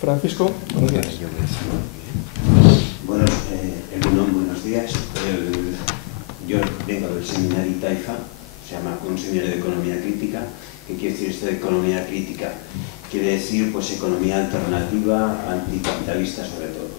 Francisco, buenos días. Bueno, buenos días. Yo vengo del seminario Taifa, se llama un seminario de economía crítica. ¿Qué quiere decir esto de economía crítica? Quiere decir pues economía alternativa, anticapitalista sobre todo.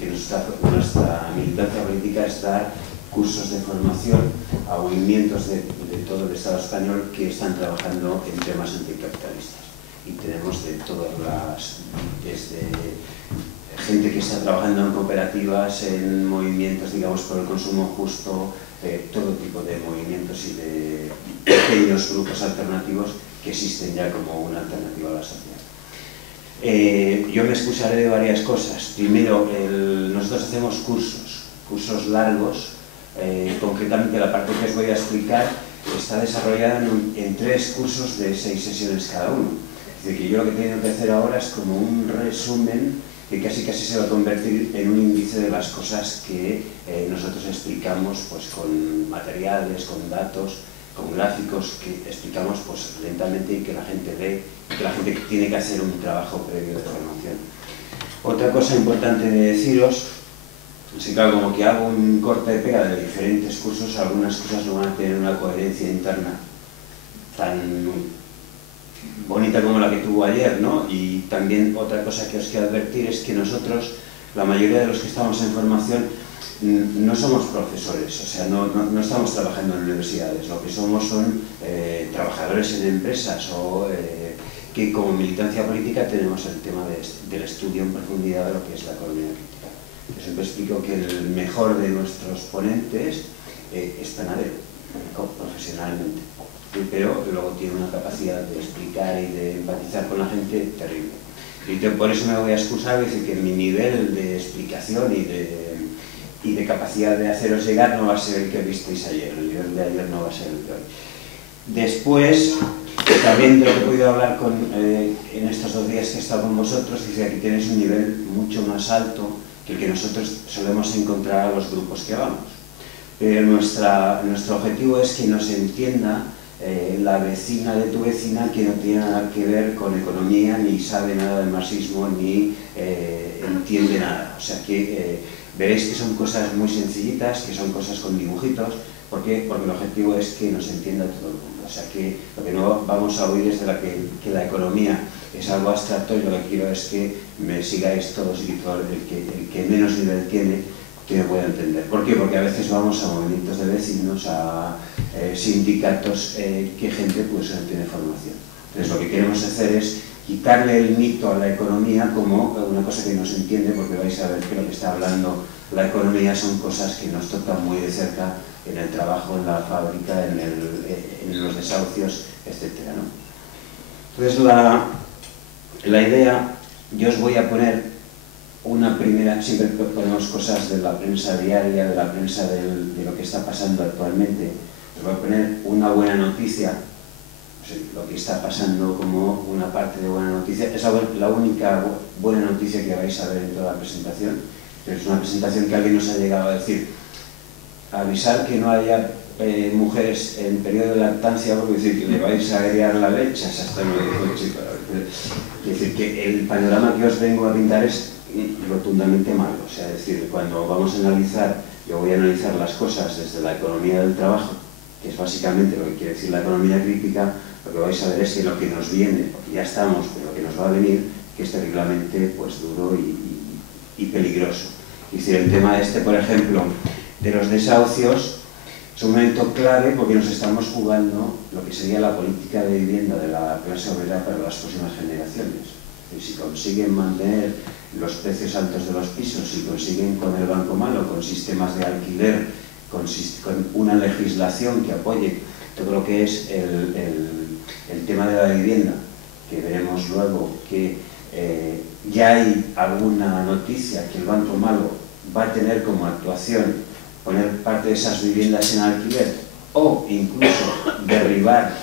Que nuestra militancia política es dar cursos de formación a movimientos de todo el Estado español que están trabajando en temas anticapitalistas. Y tenemos de todas desde gente que está trabajando en cooperativas, en movimientos, digamos, por el consumo justo, todo tipo de movimientos y de pequeños grupos alternativos que existen ya como una alternativa a la sociedad. Yo me excusaré de varias cosas. Primero, nosotros hacemos cursos largos, concretamente la parte que os voy a explicar está desarrollada en 3 cursos de 6 sesiones cada uno. Es decir, que yo lo que tengo que hacer ahora es como un resumen que casi se va a convertir en un índice de las cosas que nosotros explicamos pues, con materiales, con datos, con gráficos que explicamos pues, lentamente y que la gente lee, y que la gente tiene que hacer un trabajo previo de formación. Otra cosa importante de deciros es que claro, como que hago un corte de pega de diferentes cursos, algunas cosas no van a tener una coherencia interna tan bonita como la que tuvo ayer, ¿no? Y también otra cosa que os quiero advertir es que nosotros, la mayoría de los que estamos en formación, no somos profesores, o sea, no estamos trabajando en universidades, lo que somos son trabajadores en empresas o que como militancia política tenemos el tema del estudio en profundidad de lo que es la economía crítica. Yo siempre explico que el mejor de nuestros ponentes es panadero, profesionalmente. Pero luego tiene una capacidad de explicar y de empatizar con la gente terrible. Y por eso me voy a excusar y decir que mi nivel de explicación y de capacidad de haceros llegar no va a ser el que visteis ayer, el nivel de ayer no va a ser el de hoy. Después, también de lo que he podido hablar en estos 2 días que he estado con vosotros, dice que aquí tenéis un nivel mucho más alto que el que nosotros solemos encontrar a los grupos que vamos. Pero nuestro objetivo es que nos entienda la vecina de tu vecina que no tiene nada que ver con economía, ni sabe nada de marxismo, ni entiende nada. O sea que veréis que son cosas muy sencillitas, que son cosas con dibujitos, porque el objetivo es que nos entienda todo el mundo. O sea que lo que no vamos a oír es que la economía es algo abstracto, y lo que quiero es que me sigáis todos y todo el que menos nivel tiene, que me pueda entender. ¿Por qué? Porque a veces vamos a movimientos de vecinos, a sindicatos que gente pues no tiene formación. Entonces lo que queremos hacer es quitarle el mito a la economía como una cosa que no se entiende, porque vais a ver que lo que está hablando la economía son cosas que nos tocan muy de cerca en el trabajo, en la fábrica, en los desahucios, etc., ¿no? Entonces la idea, yo os voy a poner una primera, siempre ponemos cosas de la prensa diaria, de la prensa de lo que está pasando actualmente. Os voy a poner una buena noticia, o sea, lo que está pasando como una parte de buena noticia. Es la única buena noticia que vais a ver en toda la presentación. Es una presentación que alguien nos ha llegado a decir: avisar que no haya mujeres en periodo de lactancia, porque decir que le vais a agregar la leche, hasta lo dijo el chico. Es decir, que el panorama que os vengo a pintar es rotundamente malo. O sea, es decir, cuando vamos a analizar, yo voy a analizar las cosas desde la economía del trabajo, que es básicamente lo que quiere decir la economía crítica, lo que vais a ver es que lo que nos viene, porque ya estamos, pero lo que nos va a venir, que es terriblemente pues, duro y peligroso. Es decir, el tema por ejemplo, de los desahucios, es un momento clave porque nos estamos jugando lo que sería la política de vivienda de la clase obrera para las próximas generaciones. Y si consiguen mantener los precios altos de los pisos, si consiguen con el banco malo, con sistemas de alquiler, con una legislación que apoye todo lo que es el tema de la vivienda, que veremos luego que ya hay alguna noticia que el banco malo va a tener como actuación poner parte de esas viviendas en alquiler o incluso derribar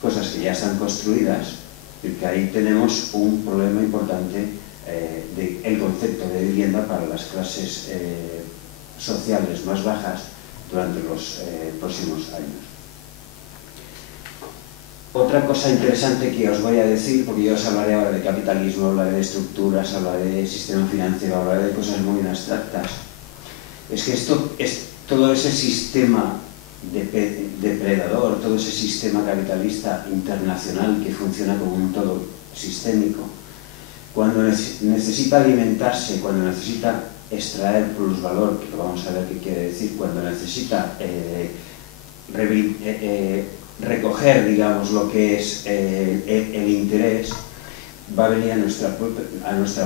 cosas que ya están construidas, y que ahí tenemos un problema importante del concepto de vivienda para las clases sociales más bajas durante los próximos años. Otra cosa interesante que os voy a decir, porque yo os hablaré ahora de capitalismo, hablaré de estructuras, hablaré de sistema financiero, hablaré de cosas muy abstractas, es que todo ese sistema depredador, todo ese sistema capitalista internacional que funciona como un todo sistémico, cuando necesita alimentarse, cuando necesita extraer plusvalor, que lo vamos a ver qué quiere decir, cuando necesita recoger, digamos, lo que es el interés, va a venir a nuestra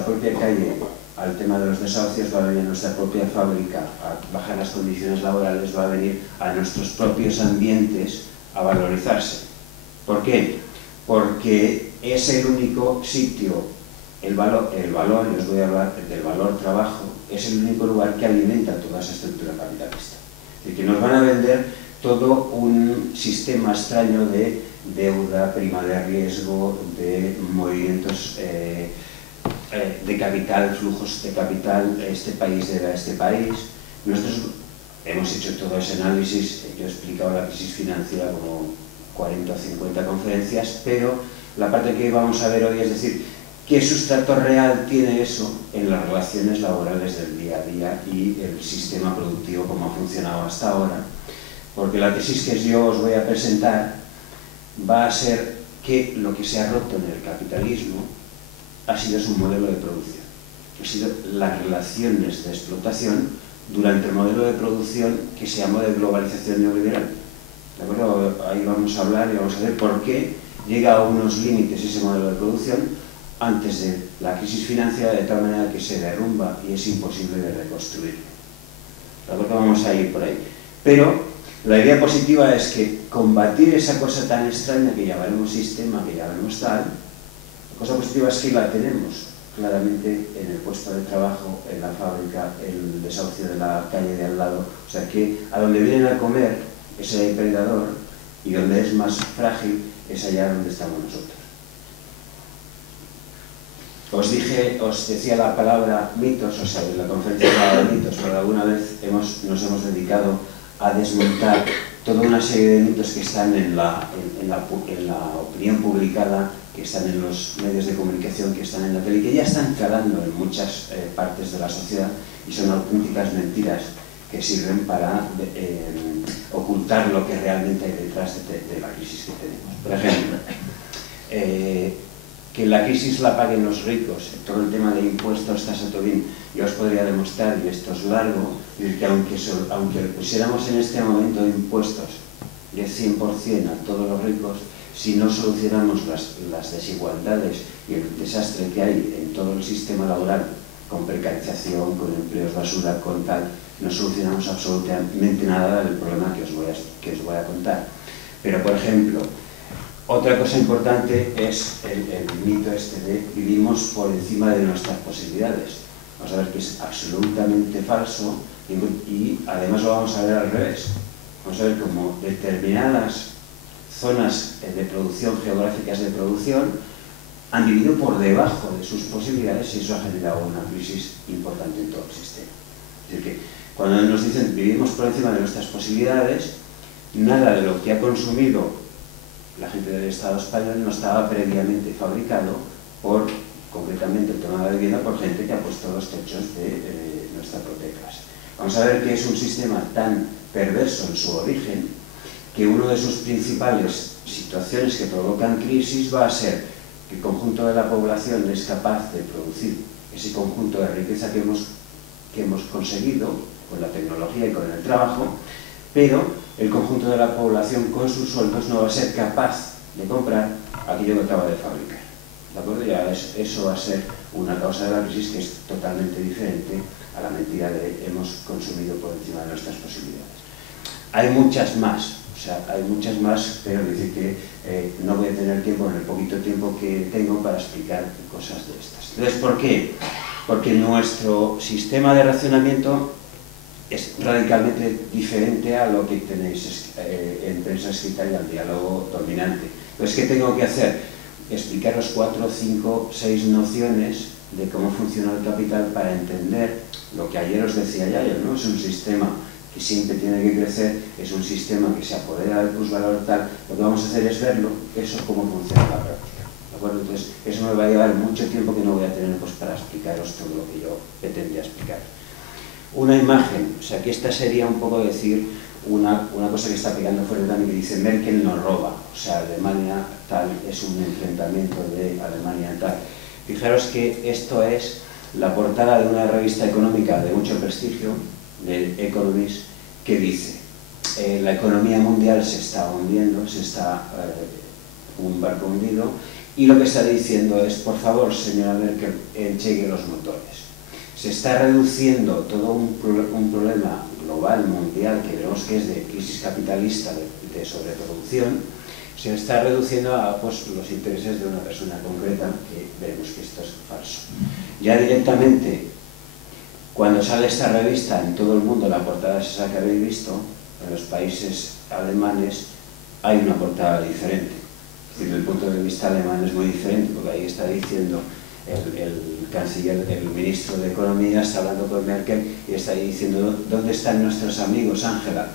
propia calle, al tema de los desahucios, va a venir a nuestra propia fábrica a bajar las condiciones laborales, va a venir a nuestros propios ambientes a valorizarse. ¿Por qué? Porque es el único sitio, el valor, y os voy a hablar del valor trabajo, es el único lugar que alimenta toda esa estructura capitalista. Es decir, que nos van a vender todo un sistema extraño de deuda, prima de riesgo, de movimientos de capital, flujos de capital, este país debe a este país. Nosotros hemos hecho todo ese análisis, yo he explicado la crisis financiera como 40 o 50 conferencias, pero la parte que vamos a ver hoy es decir, ¿qué sustrato real tiene eso en las relaciones laborales del día a día y el sistema productivo como ha funcionado hasta ahora? Porque la tesis que yo os voy a presentar va a ser que lo que se ha roto en el capitalismo ha sido su modelo de producción. Ha sido las relaciones de explotación durante el modelo de producción que se llamó de globalización neoliberal. ¿De acuerdo? Ahí vamos a hablar y vamos a ver por qué llega a unos límites ese modelo de producción antes de la crisis financiera, de tal manera que se derrumba y es imposible de reconstruirlo. ¿De acuerdo? Vamos a ir por ahí. Pero la idea positiva es que combatir esa cosa tan extraña que llamaremos sistema, que llamaremos tal, la cosa positiva es que la tenemos claramente en el puesto de trabajo, en la fábrica, en el desahucio de la calle de al lado. O sea que a donde vienen a comer es el depredador y donde es más frágil es allá donde estamos nosotros. Os decía la palabra mitos, o sea, en la conferencia hablaba de mitos, pero alguna vez nos hemos dedicado a desmontar toda una serie de mitos que están en la opinión publicada, que están en los medios de comunicación, que están en la tele, que ya están calando en muchas partes de la sociedad y son auténticas mentiras que sirven para ocultar lo que realmente hay detrás de la crisis que tenemos. Por ejemplo, que la crisis la paguen los ricos, todo el tema de impuestos está todo bien. Yo os podría demostrar, y esto es largo, que aunque pusiéramos en este momento impuestos de 100% a todos los ricos, si no solucionamos las desigualdades y el desastre que hay en todo el sistema laboral, con precarización, con empleos basura, con tal, no solucionamos absolutamente nada del problema que os voy a contar. Pero, por ejemplo, otra cosa importante es el mito este de vivimos por encima de nuestras posibilidades. Vamos a ver que es absolutamente falso y además lo vamos a ver al revés. Vamos a ver cómo determinadas zonas de producción, geográficas de producción, han vivido por debajo de sus posibilidades y eso ha generado una crisis importante en todo el sistema. Es decir, que cuando nos dicen vivimos por encima de nuestras posibilidades, nada de lo que ha consumido la gente del Estado español no estaba previamente fabricado por, concretamente el tema de la vivienda, por gente que ha puesto los techos de nuestra propia clase. Vamos a ver que es un sistema tan perverso en su origen que una de sus principales situaciones que provocan crisis va a ser que el conjunto de la población es capaz de producir ese conjunto de riqueza que hemos conseguido con la tecnología y con el trabajo, pero el conjunto de la población con sus sueldos no va a ser capaz de comprar aquello que acaba de fabricar. ¿De acuerdo? Ya eso va a ser una causa de la crisis que es totalmente diferente a la mentira de hemos consumido por encima de nuestras posibilidades. Hay muchas más, pero decir que no voy a tener tiempo, en el poquito tiempo que tengo, para explicar cosas de estas. Entonces, ¿por qué? Porque nuestro sistema de racionamiento es radicalmente diferente a lo que tenéis en prensa escrita y al diálogo dominante. Entonces, ¿qué tengo que hacer? Explicaros 4, 5, 6 nociones de cómo funciona el capital para entender lo que ayer os decía Yayo, ¿no? Es un sistema y siempre tiene que crecer, es un sistema que se apodera del plusvalor tal, lo que vamos a hacer es verlo, eso cómo funciona en la práctica. ¿De acuerdo? Entonces, eso me va a llevar mucho tiempo que no voy a tener pues, para explicaros todo lo que yo pretendía explicar. Una imagen, o sea que esta sería un poco decir una cosa que está pegando fuerte también, que dice Merkel nos roba, o sea, Alemania tal, es un enfrentamiento de Alemania tal. Fijaros que esto es la portada de una revista económica de mucho prestigio, del Economist, que dice la economía mundial se está hundiendo, se está un barco hundido, y lo que está diciendo es, por favor, señora Merkel, enchegue los motores. Se está reduciendo todo un problema global, mundial, que vemos que es de crisis capitalista, de sobreproducción, se está reduciendo a pues, los intereses de una persona concreta, que veremos que esto es falso. Ya directamente, cuando sale esta revista en todo el mundo, la portada es esa que habéis visto, en los países alemanes hay una portada diferente. Es decir, desde el punto de vista alemán es muy diferente, porque ahí está diciendo el canciller, el ministro de Economía, está hablando con Merkel y está ahí diciendo ¿dónde están nuestros amigos, Ángela?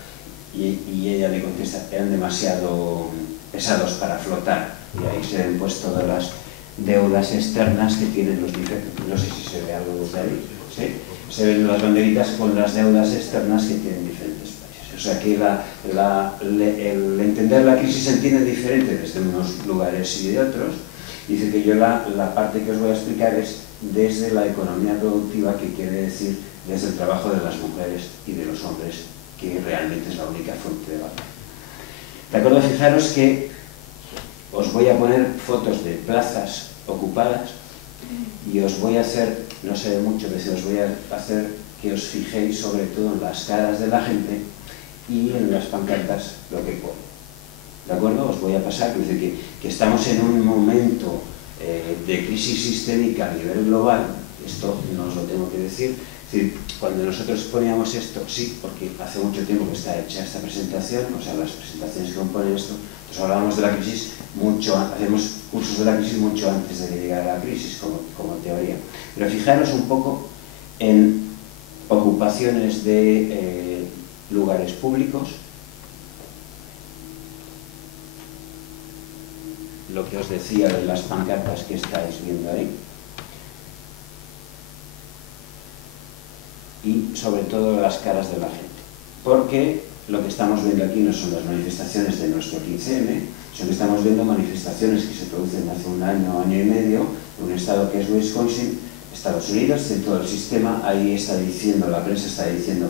Y ella le contesta, eran demasiado pesados para flotar, y ahí se ven pues todas las deudas externas que tienen los diferentes, no sé si se ve algo desde ahí, ¿sí? Se ven las banderitas con las deudas externas que tienen diferentes países. O sea que el entender la crisis se entiende diferente desde unos lugares y de otros. Dice que yo la parte que os voy a explicar es desde la economía productiva, que quiere decir desde el trabajo de las mujeres y de los hombres, que realmente es la única fuente de valor. De acuerdo, fijaros que os voy a poner fotos de plazas ocupadas y os voy a hacer, no sé mucho, pero os voy a hacer que os fijéis sobre todo en las caras de la gente y en las pancartas lo que pone. ¿De acuerdo? Os voy a pasar, es decir, que estamos en un momento de crisis sistémica a nivel global, esto no os lo tengo que decir. Es decir, cuando nosotros poníamos esto, sí, porque hace mucho tiempo que está hecha esta presentación, o sea, las presentaciones que componen esto, pues hablábamos de la crisis hacemos cursos de la crisis mucho antes de que llegara la crisis, como teoría. Pero fijaros un poco en ocupaciones de lugares públicos, lo que os decía de las pancartas que estáis viendo ahí, y sobre todo las caras de la gente, porque lo que estamos viendo aquí no son las manifestaciones de nuestro 15M, sino que estamos viendo manifestaciones que se producen hace un año, año y medio, en un estado que es Wisconsin, Estados Unidos, de todo el sistema. Ahí está diciendo, la prensa está diciendo,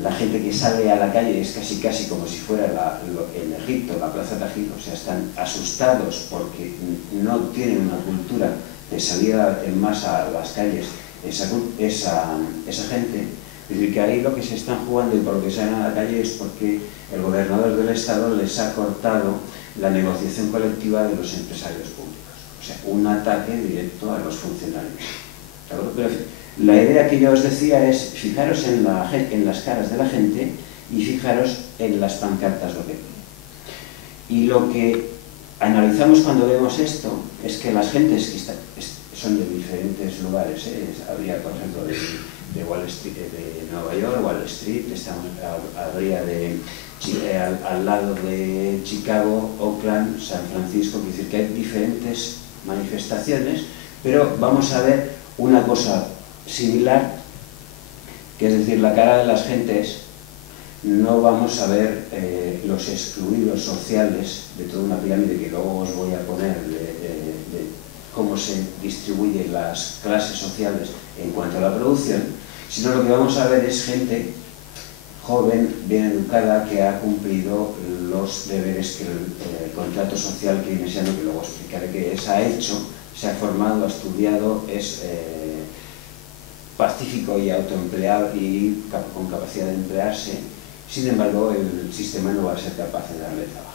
la gente que sale a la calle es casi como si fuera en Egipto, la Plaza Tahrir, o sea, están asustados porque no tienen una cultura de salir en masa a las calles, esa gente. Es decir, que ahí lo que se están jugando y por lo que salen a la calle es porque el gobernador del Estado les ha cortado la negociación colectiva de los empresarios públicos. O sea, un ataque directo a los funcionarios. Pero la idea que yo os decía es, fijaros en las caras de la gente y fijaros en las pancartas lo que pone. Y lo que analizamos cuando vemos esto es que las gentes que son de diferentes lugares, habría, por ejemplo, de Wall Street, de Nueva York, Wall Street, habría al lado de Chicago, Oakland, San Francisco, es decir, que hay diferentes manifestaciones, pero vamos a ver una cosa similar, que es decir, la cara de las gentes, no vamos a ver los excluidos sociales de toda una pirámide que luego os voy a poner de cómo se distribuyen las clases sociales en cuanto a la producción, sino lo que vamos a ver es gente joven, bien educada, que ha cumplido los deberes que el contrato social keynesiano, que luego explicaré qué es, ha hecho, se ha formado, ha estudiado, es pacífico y autoempleado y con capacidad de emplearse. Sin embargo, el sistema no va a ser capaz de darle trabajo.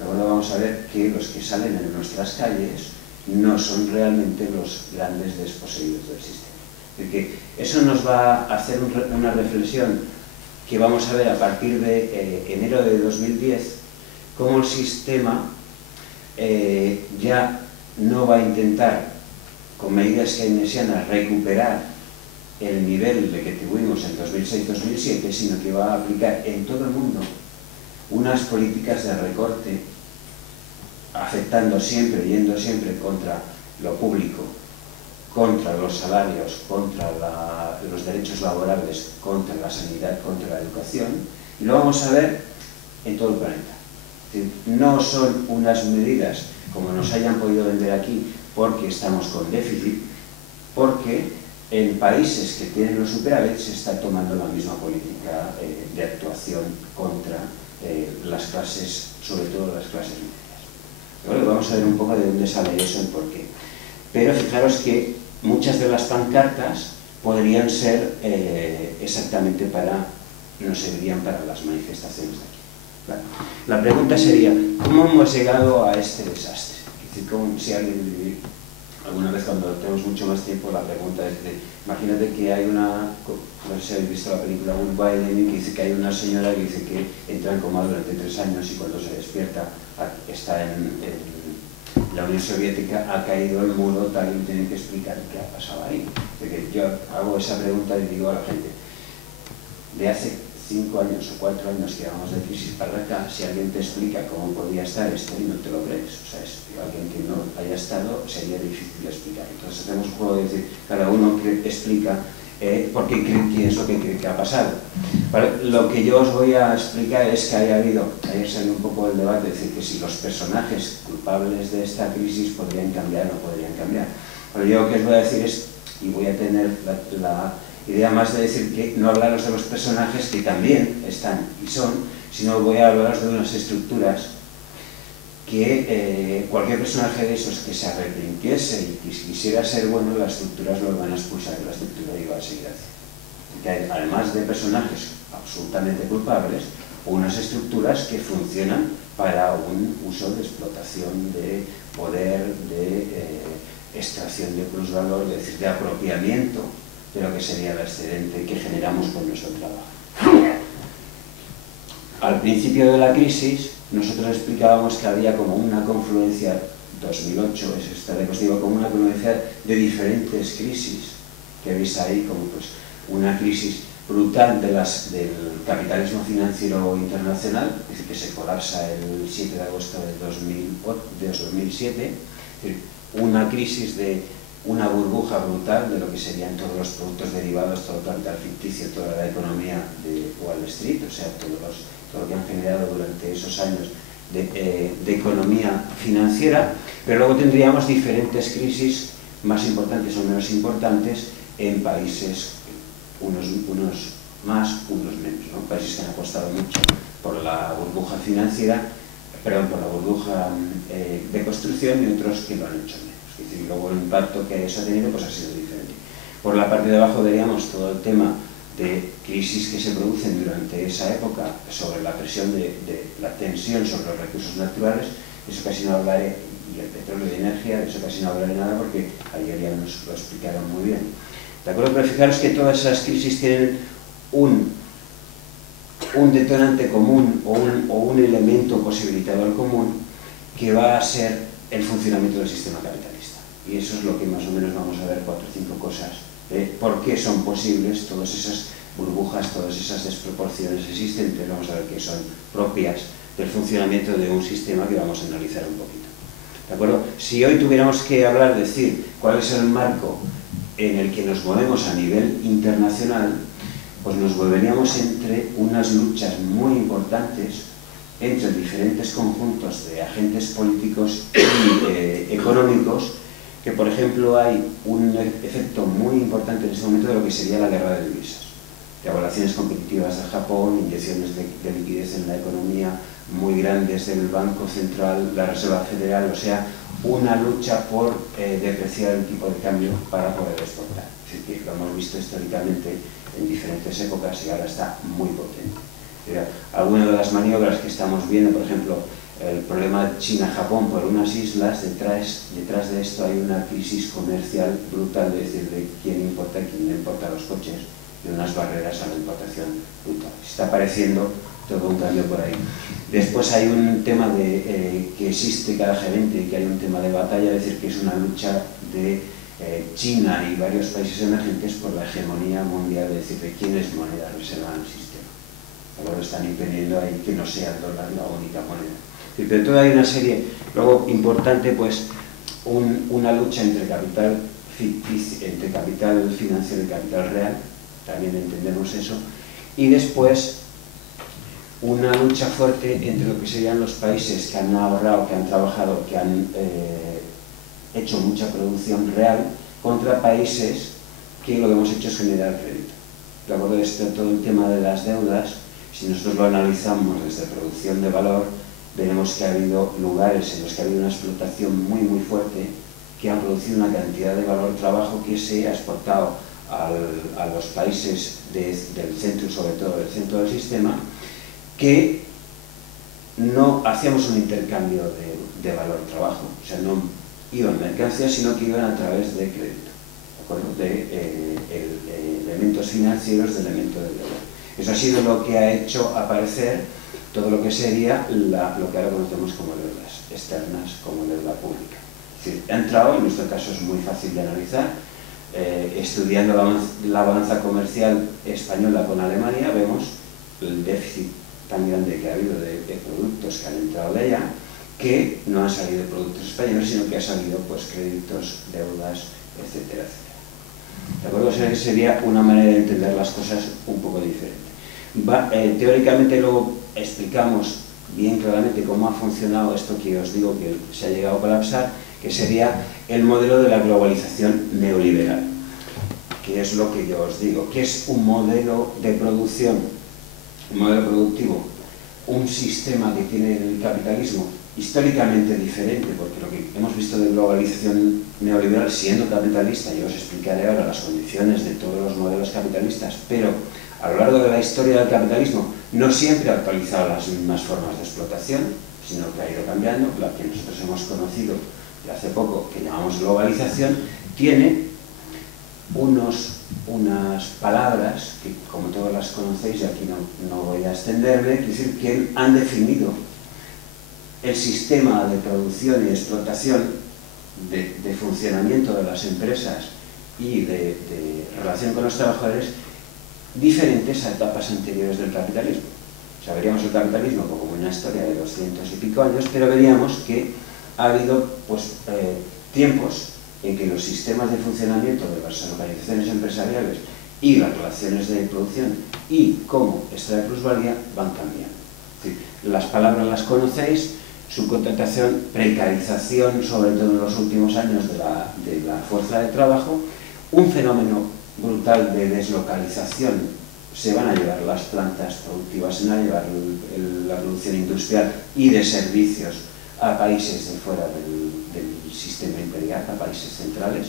Luego vamos a ver que los que salen en nuestras calles no son realmente los grandes desposeídos del sistema. Porque eso nos va a hacer una reflexión que vamos a ver a partir de enero de 2010, cómo el sistema ya no va a intentar, con medidas keynesianas, recuperar el nivel de que tuvimos en 2006-2007, sino que va a aplicar en todo el mundo unas políticas de recorte, afectando siempre, yendo siempre contra lo público, contra los salarios, contra los derechos laborales, contra la sanidad, contra la educación, y lo vamos a ver en todo el planeta. Es decir, no son unas medidas como nos hayan podido vender aquí porque estamos con déficit, porque en países que tienen los superávit se está tomando la misma política de actuación contra las clases, sobre todo las clases medias. Bueno, vamos a ver un poco de dónde sale eso y por qué. Pero fijaros que muchas de las pancartas podrían ser exactamente no servirían para las manifestaciones de aquí. Claro. La pregunta sería, ¿cómo hemos llegado a este desastre? Es decir, como si alguien, alguna vez cuando tenemos mucho más tiempo, la pregunta es de, imagínate que hay una, no sé si habéis visto la película Goodbye Lenin, que dice que hay una señora que dice que entra en coma durante 3 años y cuando se despierta está en la Unión Soviética, ha caído el muro tal y tiene que explicar qué ha pasado ahí. Porque yo hago esa pregunta y digo a la gente, de hace 5 años o 4 años que vamos de crisis para acá, si alguien te explica cómo podía estar esto y no te lo crees. O sea, es alguien que no haya estado, sería difícil de explicar. Entonces hacemos un juego de decir, cada uno explica por qué cree que es lo que cree que ha pasado. ¿Vale? Lo que yo os voy a explicar es que haya habido, ayer salió un poco el debate, decir que si los personajes culpables de esta crisis podrían cambiar o no podrían cambiar. Pero yo lo que os voy a decir es, y voy a tener la idea más de decir que no hablaros de los personajes que también están y son, sino voy a hablaros de unas estructuras que cualquier personaje de esos que se arrepintiese y que quisiera ser bueno, las estructuras lo van a expulsar de la estructura y va a seguir así. Porque además de personajes absolutamente culpables, unas estructuras que funcionan para un uso de explotación de poder, de extracción de plusvalor, es decir, de apropiamiento de lo que sería el excedente que generamos con nuestro trabajo. Al principio de la crisis, nosotros explicábamos que había como una confluencia, 2008 es esta diapositiva, como una confluencia de diferentes crisis que veis ahí, como pues una crisis brutal del capitalismo financiero internacional, es decir, que se colapsa el 7 de agosto de 2007, es decir, una crisis de una burbuja brutal de lo que serían todos los productos derivados, todo el capital ficticio, toda la economía de Wall Street, o sea, todo lo que han generado durante esos años de economía financiera, pero luego tendríamos diferentes crisis más importantes o menos importantes en países, unos más, unos menos, ¿no? Países que han apostado mucho por la burbuja financiera, perdón, por la burbuja de construcción y otros que lo han hecho menos. Es decir, luego el impacto que eso ha tenido pues ha sido diferente. Por la parte de abajo veríamos todo el tema de crisis que se producen durante esa época sobre la presión de la tensión sobre los recursos naturales, eso casi no hablaré, y el petróleo y energía, de eso casi no hablaré nada porque ayer ya nos lo explicaron muy bien. ¿De acuerdo? Pero fijaros que todas esas crisis tienen un detonante común o un elemento posibilitador común que va a ser el funcionamiento del sistema capitalista. Y eso es lo que más o menos vamos a ver 4 o 5 cosas de por qué son posibles todas esas burbujas, todas esas desproporciones existentes, vamos a ver que son propias del funcionamiento de un sistema que vamos a analizar un poquito. ¿De acuerdo? Si hoy tuviéramos que hablar, decir cuál es el marco en el que nos movemos a nivel internacional, pues nos volveríamos entre unas luchas muy importantes entre diferentes conjuntos de agentes políticos y económicos, que por ejemplo hay un efecto muy importante en este momento de lo que sería la guerra de divisas. Devaluaciones competitivas de Japón, inyecciones de liquidez en la economía muy grandes del Banco Central, la Reserva Federal, o sea, una lucha por depreciar el tipo de cambio para poder exportar. Es decir, lo hemos visto históricamente en diferentes épocas y ahora está muy potente. Algunas de las maniobras que estamos viendo, por ejemplo, el problema China-Japón por unas islas, detrás de esto hay una crisis comercial brutal, es decir, de quién importa y quién no importa los coches, y unas barreras a la importación brutal. Está apareciendo todo un cambio por ahí. Después hay un tema que existe cada G20 y que hay un tema de batalla, es decir, que es una lucha de China y varios países emergentes por la hegemonía economía mundial, es decir, de quién es moneda reserva en el sistema. Luego están impidiendo ahí que no sea el dólar la única moneda. Pero todo hay una serie, luego importante, pues, una lucha entre capital financiero y capital real, también entendemos eso, y después una lucha fuerte entre lo que serían los países que han ahorrado, que han trabajado, que han hecho mucha producción real, contra países que lo que hemos hecho es generar crédito. De acuerdo, todo el tema de las deudas, si nosotros lo analizamos desde producción de valor, veremos que ha habido lugares en los que ha habido una explotación muy muy fuerte, que han producido una cantidad de valor trabajo que se ha exportado a los países del centro, sobre todo del centro del sistema, que no hacíamos un intercambio de valor trabajo, o sea, no iban mercancías, sino que iban a través de crédito, ¿de acuerdo? De elementos financieros, de elementos de deuda. Eso ha sido lo que ha hecho aparecer todo lo que sería lo que ahora conocemos como deudas externas, como deuda pública. Es decir, ha entrado, en nuestro caso es muy fácil de analizar, estudiando la balanza comercial española con Alemania, vemos el déficit tan grande que ha habido de productos que han entrado de allá, que no han salido de productos españoles, sino que han salido pues créditos, deudas, etcétera, etcétera. ¿De acuerdo? O sea, que sería una manera de entender las cosas un poco diferente. Teóricamente luego explicamos bien claramente cómo ha funcionado esto que os digo que se ha llegado a colapsar, que sería el modelo de la globalización neoliberal, que es lo que yo os digo, que es un modelo de producción, un modelo productivo, un sistema que tiene el capitalismo históricamente diferente, porque lo que hemos visto de globalización neoliberal, siendo capitalista, yo os explicaré ahora las condiciones de todos los modelos capitalistas, pero a lo largo de la historia del capitalismo no siempre ha actualizado las mismas formas de explotación, sino que ha ido cambiando. La que nosotros hemos conocido de hace poco, que llamamos globalización, tiene unas palabras que, como todos las conocéis, y aquí no voy a extenderme, es decir, que han definido el sistema de producción y explotación, de funcionamiento de las empresas y de relación con los trabajadores, diferentes a etapas anteriores del capitalismo. O sea, veríamos el capitalismo como una historia de 200 y pico años, pero veríamos que ha habido pues, tiempos en que los sistemas de funcionamiento de las organizaciones empresariales y las relaciones de producción y cómo extraer plusvalía van cambiando. Es decir, las palabras las conocéis, subcontratación, precarización, sobre todo en los últimos años de la fuerza de trabajo, un fenómeno brutal de deslocalización. Se van a llevar las plantas productivas, se van a llevar la producción industrial y de servicios a países de fuera del sistema imperial, a países centrales,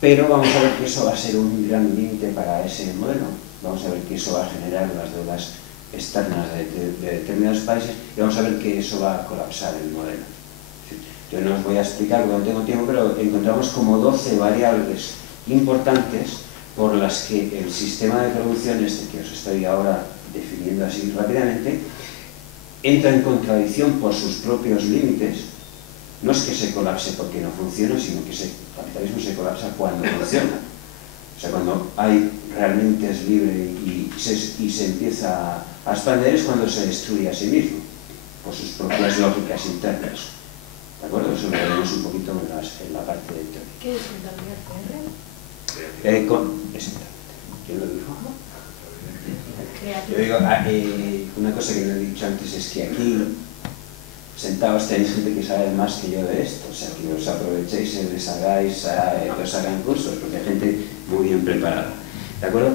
pero vamos a ver que eso va a ser un gran límite para ese modelo. Vamos a ver que eso va a generar las deudas externas de determinados países y vamos a ver que eso va a colapsar el modelo. Yo no os voy a explicar porque no tengo tiempo, pero encontramos como 12 variables importantes por las que el sistema de producción, que os estoy ahora definiendo así rápidamente, entra en contradicción por sus propios límites. No es que se colapse porque no funciona, sino que el capitalismo se colapsa cuando funciona. O sea, cuando realmente es libre y se empieza a expandir, es cuando se destruye a sí mismo, por sus propias lógicas internas. ¿De acuerdo? Eso lo veremos un poquito en la parte de teoría. ¿Qué es mentalidad PR? Exactamente. ¿Quién lo dijo? Yo digo, una cosa que no he dicho antes es que aquí sentados tenéis gente que sabe más que yo de esto, o sea, que os aprovechéis y les hagan cursos, porque hay gente muy bien preparada. ¿De acuerdo?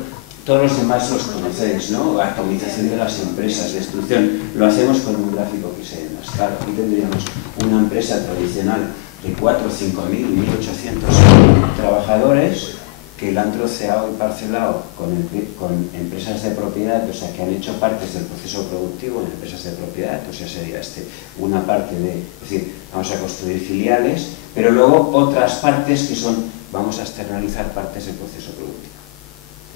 Todos los demás los conocéis, ¿no? Atomización de las empresas, destrucción. Lo hacemos con un gráfico que se ve más claro. Aquí tendríamos una empresa tradicional de 4, 5.000, 1.800 trabajadores que la han troceado y parcelado con empresas de propiedad, o sea, que han hecho partes del proceso productivo en empresas de propiedad, o sea, sería una parte es decir, vamos a construir filiales, pero luego otras partes que son, vamos a externalizar partes del proceso productivo.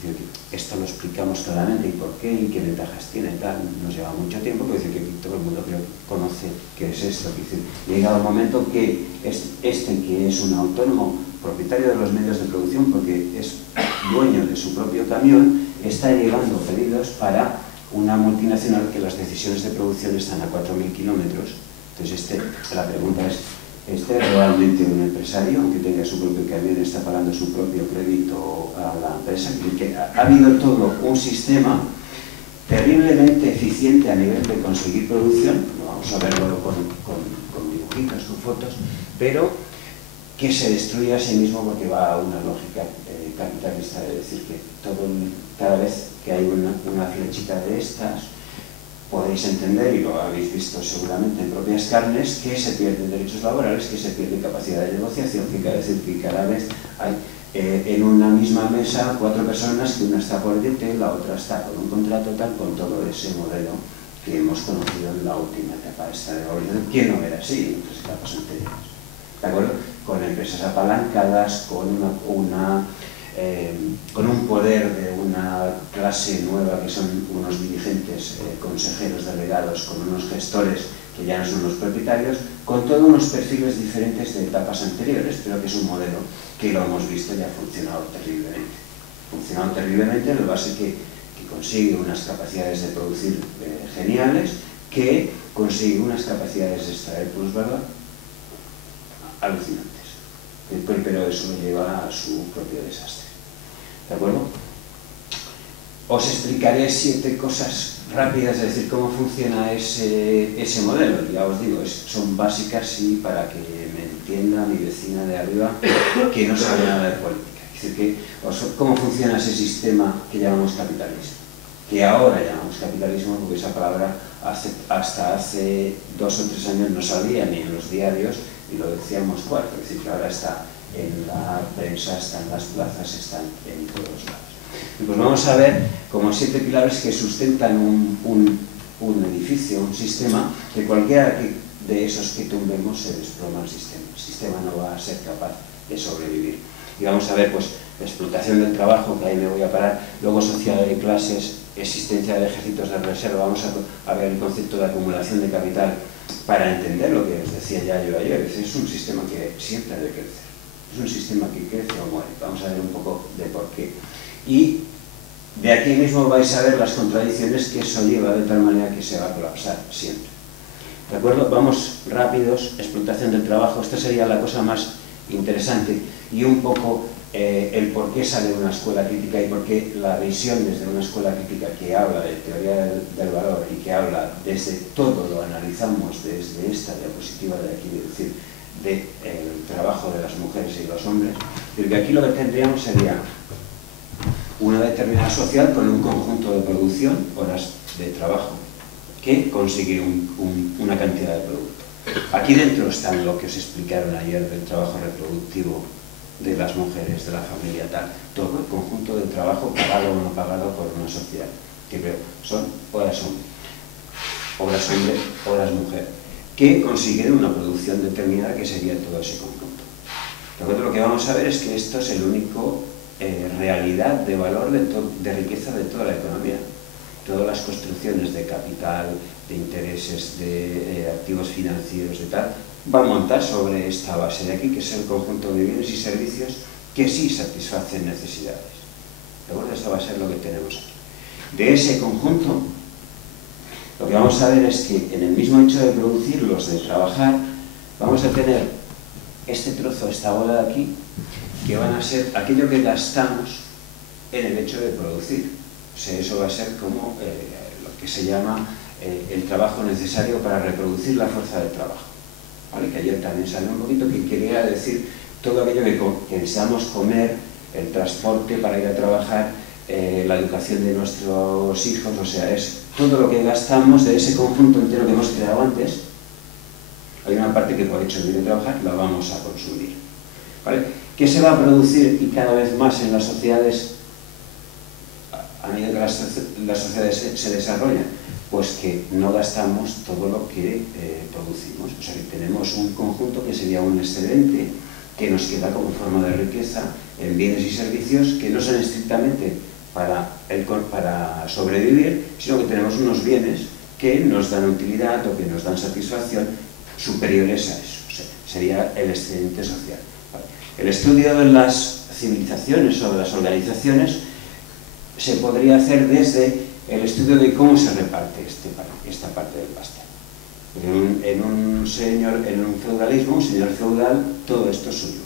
Es decir, esto lo explicamos claramente y por qué y qué ventajas tiene, tal, nos lleva mucho tiempo, pero es decir, que todo el mundo creo que conoce qué es esto. Es decir, llega el momento que que es un autónomo propietario de los medios de producción, porque es dueño de su propio camión está llevando pedidos para una multinacional que las decisiones de producción están a 4.000 kilómetros. Entonces, la pregunta es, ¿este es realmente un empresario, aunque tenga su propio camión, está pagando su propio crédito a la empresa? Que ha habido todo un sistema terriblemente eficiente a nivel de conseguir producción, no vamos a verlo con dibujitos, con fotos, pero que se destruye a sí mismo porque va a una lógica capitalista, de decir que cada vez que hay una flechita de estas, podéis entender, y lo habéis visto seguramente en propias carnes, que se pierden derechos laborales, que se pierde capacidad de negociación, que quiere decir que cada vez hay en una misma mesa 4 personas, que una está por DT, la otra está con un contrato tal, con todo ese modelo que hemos conocido en la última etapa esta de gobierno, que no era así en otras etapas anteriores. ¿De acuerdo? Con empresas apalancadas, con un poder de una clase nueva que son unos dirigentes, consejeros delegados, con unos gestores que ya no son los propietarios, con todos unos perfiles diferentes de etapas anteriores, pero que es un modelo que lo hemos visto ya ha funcionado terriblemente. Funcionado terriblemente en base que consigue unas capacidades de producir geniales, que consigue unas capacidades de extraer plusvalor alucinantes. Pero eso lo lleva a su propio desastre. ¿De acuerdo? Os explicaré 7 cosas rápidas, es decir, cómo funciona ese modelo. Ya os digo, son básicas y para que me entienda mi vecina de arriba que no sabe nada de política. Es decir, cómo funciona ese sistema que llamamos capitalismo. Que ahora llamamos capitalismo porque esa palabra hasta hace 2 o 3 años no salía ni en los diarios y lo decíamos cuarto, es decir, que ahora está en la prensa, está en las plazas, está en todos lados. Y pues vamos a ver como 7 pilares que sustentan un edificio, un sistema, que cualquiera de esos que tumbemos se desploma el sistema. El sistema no va a ser capaz de sobrevivir. Y vamos a ver, pues, la explotación del trabajo, que ahí me voy a parar, luego sociedad de clases, existencia de ejércitos de reserva, vamos a ver el concepto de acumulación de capital para entender lo que os decía ya yo ayer. Es un sistema que siempre ha de crecer, es un sistema que crece o muere. Vamos a ver un poco de por qué. Y de aquí mismo vais a ver las contradicciones que eso lleva, de tal manera que se va a colapsar siempre. ¿De acuerdo? Vamos rápidos. Explotación del trabajo, esta sería la cosa más interesante y un poco el por qué sale una escuela crítica y por qué la visión desde una escuela crítica que habla de teoría del valor y que habla desde todo, lo analizamos desde esta diapositiva de aquí, es decir, del trabajo de las mujeres y los hombres, porque aquí lo que tendríamos sería una determinada social con un conjunto de producción, horas de trabajo, que consigue una cantidad de producto. Aquí dentro están lo que os explicaron ayer del trabajo reproductivo de las mujeres, de la familia, tal, todo el conjunto de trabajo pagado o no pagado por una sociedad, que son horas hombre, horas mujer, que consiguen una producción determinada que sería todo ese conjunto. Entonces, lo que vamos a ver es que esto es el único realidad de valor de riqueza de toda la economía. Todas las construcciones de capital, de intereses, de activos financieros, de tal, va a montar sobre esta base de aquí, que es el conjunto de bienes y servicios que sí satisfacen necesidades. ¿De acuerdo? Esto va a ser lo que tenemos aquí. De ese conjunto, lo que vamos a ver es que en el mismo hecho de producirlos, de trabajar, vamos a tener este trozo, esta bola de aquí, que van a ser aquello que gastamos en el hecho de producir. O sea, eso va a ser como lo que se llama el trabajo necesario para reproducir la fuerza de trabajo. ¿Vale? Que ayer también salió un poquito, que quería decir todo aquello que deseamos comer, el transporte para ir a trabajar, la educación de nuestros hijos, o sea, es todo lo que gastamos de ese conjunto entero que hemos creado antes. Hay una parte que por hecho de ir a trabajar la vamos a consumir. ¿Vale? ¿Qué se va a producir y cada vez más en las sociedades a medida que las sociedades se desarrollan? Pues que no gastamos todo lo que producimos. O sea, que tenemos un conjunto que sería un excedente que nos queda como forma de riqueza en bienes y servicios que no son estrictamente para sobrevivir, sino que tenemos unos bienes que nos dan utilidad o que nos dan satisfacción superiores a eso. O sea, sería el excedente social. El estudio de las civilizaciones o de las organizaciones se podría hacer desde el estudio de cómo se reparte esta parte del pastel. En un feudalismo, un señor feudal, todo esto es suyo.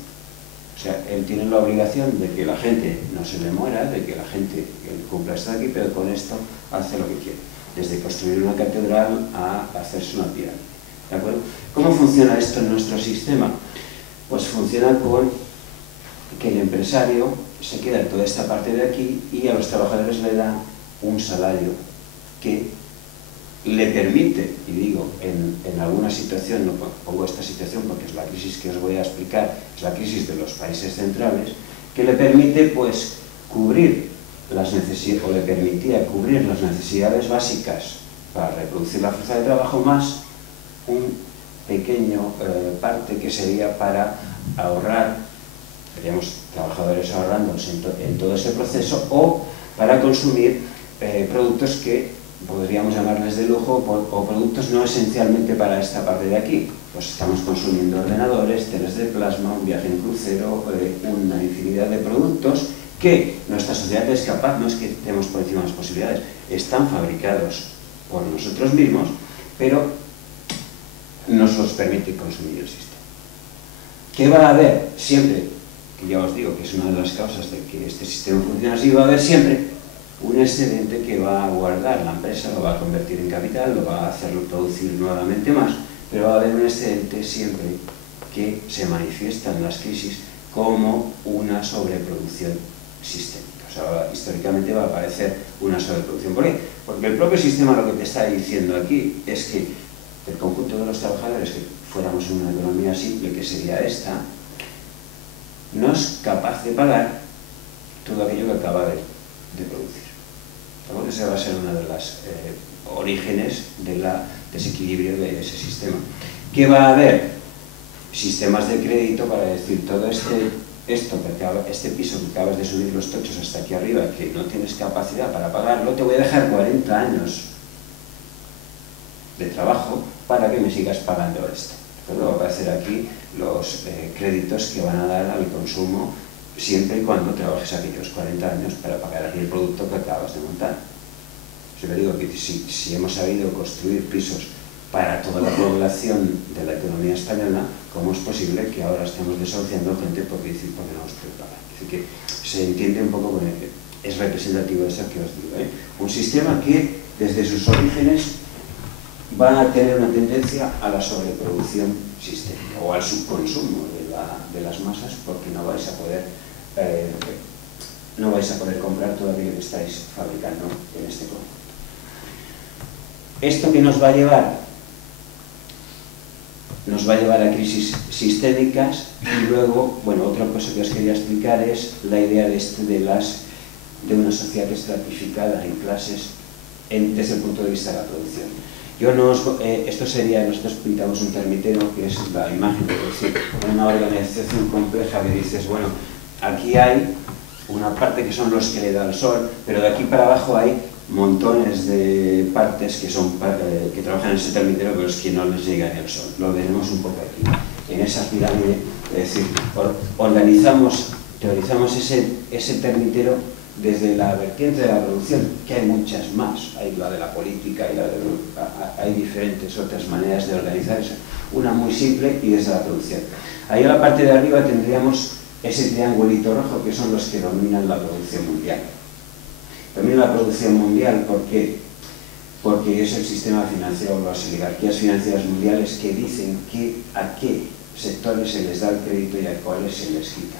O sea, él tiene la obligación de que la gente no se le muera, de que la gente cumpla esto de aquí, pero con esto hace lo que quiere. Desde construir una catedral a hacerse una pirámide. ¿De acuerdo? ¿Cómo funciona esto en nuestro sistema? Pues funciona con que el empresario se queda toda esta parte de aquí y a los trabajadores le dan un salario que le permite, y digo, en alguna situación, no pongo esta situación porque es la crisis que os voy a explicar, es la crisis de los países centrales, que le permite pues cubrir las necesidades, o le permitía cubrir las necesidades básicas para reproducir la fuerza de trabajo, más un pequeño parte que sería para ahorrar, veríamos trabajadores ahorrándose en todo ese proceso, o para consumir productos que podríamos llamarles de lujo, o productos no esencialmente para esta parte de aquí. Pues estamos consumiendo ordenadores, teles de plasma, un viaje en crucero, una infinidad de productos que nuestra sociedad es capaz, no es que estemos por encima de las posibilidades, están fabricados por nosotros mismos, pero nos los permite consumir el sistema. ¿Qué va a haber siempre? Que ya os digo que es una de las causas de que este sistema funcione así, va a haber siempre un excedente que va a guardar la empresa, lo va a convertir en capital, lo va a hacerlo producir nuevamente más, pero va a haber un excedente siempre que se manifiesta en las crisis como una sobreproducción sistémica. O sea, históricamente va a aparecer una sobreproducción. ¿Por qué? Porque el propio sistema lo que te está diciendo aquí es que el conjunto de los trabajadores, que fuéramos en una economía simple, que sería esta, no es capaz de pagar todo aquello que acaba de producir. Ese va a ser uno de los orígenes del desequilibrio de ese sistema. ¿Qué va a haber? Sistemas de crédito para decir todo este piso que acabas de subir los tochos hasta aquí arriba, que no tienes capacidad para pagarlo, te voy a dejar 40 años de trabajo para que me sigas pagando esto. Va a aparecer aquí los créditos que van a dar al consumo siempre y cuando trabajes aquellos 40 años para pagar aquí el producto que acabas de montar. Yo le digo que si hemos sabido construir pisos para toda la población de la economía española, ¿cómo es posible que ahora estemos desahuciando gente porque no nos puede pagar? Así que se entiende un poco, es representativo de eso que os digo, ¿eh? Un sistema que desde sus orígenes va a tener una tendencia a la sobreproducción sistémica o al subconsumo de las masas, porque no vais a poder comprar todo aquello que estáis fabricando en este conjunto. ¿Esto que nos va a llevar? Nos va a llevar a crisis sistémicas y luego, bueno, otra cosa que os quería explicar es la idea de una sociedad estratificada en clases desde el punto de vista de la producción. Esto sería, nosotros pintamos un termitero, que es la imagen de decir, una organización compleja que dices, bueno, aquí hay una parte que son los que le da el sol, pero de aquí para abajo hay montones de partes que trabajan en ese termitero, pero es que no les llega ni el sol. Lo veremos un poco aquí. En esa pirámide, es decir, teorizamos ese termitero desde la vertiente de la producción, que hay muchas más, hay la de la política, hay diferentes otras maneras de organizarse, una muy simple y desde la producción. Ahí a la parte de arriba tendríamos ese triangulito rojo, que son los que dominan la producción mundial. Dominan la producción mundial porque es el sistema financiero, las oligarquías financieras mundiales que dicen a qué sectores se les da el crédito y a cuáles se les quita.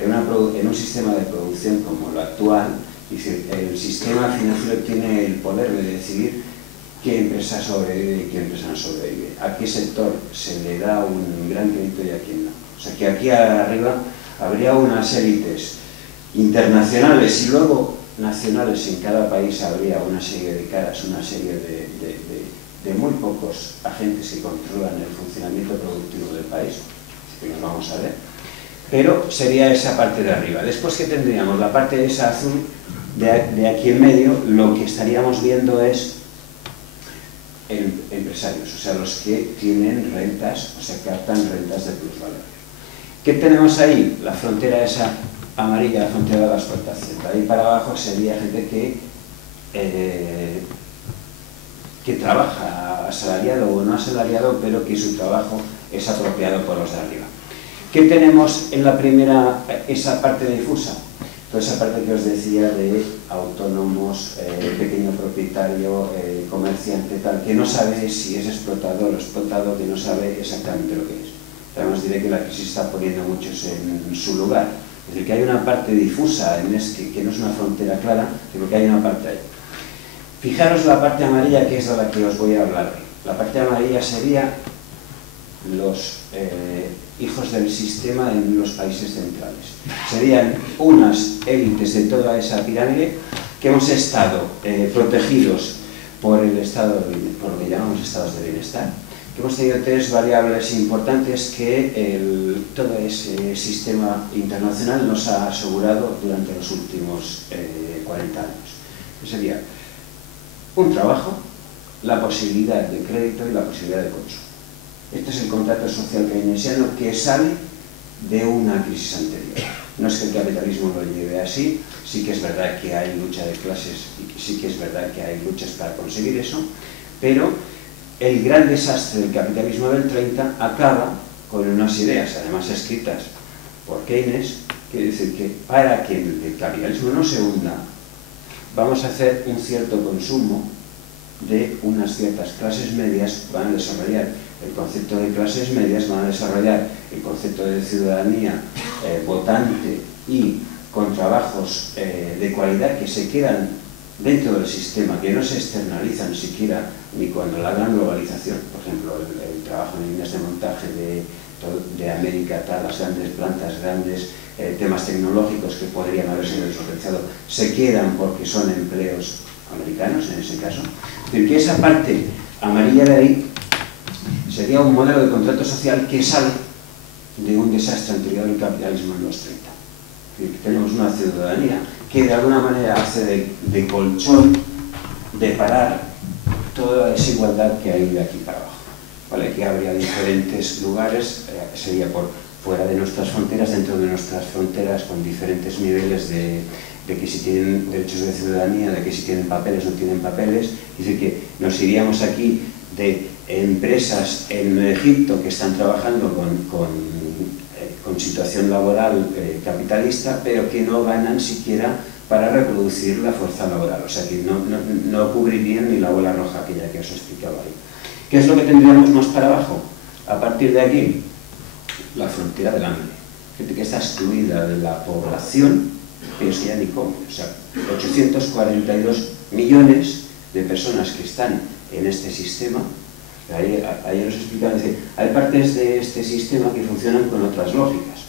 En un sistema de producción como lo actual, el sistema financiero tiene el poder de decidir qué empresa sobrevive y qué empresa no sobrevive, a qué sector se le da un gran crédito y a quién no. O sea que aquí arriba habría unas élites internacionales y luego nacionales. En cada país habría una serie de caras, una serie de muy pocos agentes que controlan el funcionamiento productivo del país, que nos vamos a ver. Pero sería esa parte de arriba. Después, ¿qué tendríamos? La parte esa azul de aquí en medio, lo que estaríamos viendo es empresarios, o sea, los que tienen rentas, o sea, captan rentas de plusvalía. ¿Qué tenemos ahí? La frontera esa amarilla, la frontera de la explotación. De ahí para abajo sería gente que trabaja asalariado o no asalariado, pero que su trabajo es apropiado por los de arriba. ¿Qué tenemos en la primera, esa parte difusa? Toda esa parte que os decía de autónomos, pequeño propietario, comerciante, tal, que no sabe si es explotado o explotado, que no sabe exactamente lo que es. Además diré que la crisis está poniendo a muchos en su lugar. Es decir, que hay una parte difusa en este, que no es una frontera clara, pero que hay una parte ahí. Fijaros la parte amarilla, que es de la que os voy a hablar. La parte amarilla sería los hijos del sistema en los países centrales. Serían unas élites de toda esa pirámide que hemos estado protegidos por el estado, por lo que llamamos estados de bienestar, que hemos tenido tres variables importantes que todo ese sistema internacional nos ha asegurado durante los últimos 40 años. Que sería un trabajo, la posibilidad de crédito y la posibilidad de consumo. Este es el contrato social keynesiano que sale de una crisis anterior. No es que el capitalismo lo lleve así, sí que es verdad que hay lucha de clases y sí que es verdad que hay luchas para conseguir eso, pero el gran desastre del capitalismo del 30 acaba con unas ideas, además escritas por Keynes, quiere decir que para que el capitalismo no se hunda, vamos a hacer un cierto consumo de unas ciertas clases medias, van a desarrollar el concepto de clases medias, van a desarrollar el concepto de ciudadanía votante y con trabajos de cualidad que se quedan dentro del sistema, que no se externalizan siquiera ni cuando la gran globalización, por ejemplo, el trabajo en líneas de montaje de América, tal, las grandes plantas, grandes temas tecnológicos que podrían haberse deslocalizado, se quedan porque son empleos americanos en ese caso. Es decir, que esa parte amarilla de ahí sería un modelo de contrato social que sale de un desastre anterior del capitalismo en los 30. Es decir, que tenemos una ciudadanía que de alguna manera hace de colchón, de parar toda la desigualdad que hay de aquí para abajo. ¿Vale? Que habría diferentes lugares, sería por fuera de nuestras fronteras, dentro de nuestras fronteras, con diferentes niveles de que si tienen derechos de ciudadanía, de que si tienen papeles o no tienen papeles. Es decir, que nos iríamos aquí de empresas en Egipto que están trabajando con situación laboral capitalista, pero que no ganan siquiera para reproducir la fuerza laboral. O sea, que no cubrirían ni la bola roja aquella que os he explicado ahí. ¿Qué es lo que tendríamos más para abajo? A partir de aquí, la frontera del hambre. Gente que está excluida de la población, pero es que ya ni come. O sea, 842 millones de personas que están en este sistema. Ayer os explicaba, hay partes de este sistema que funcionan con otras lógicas,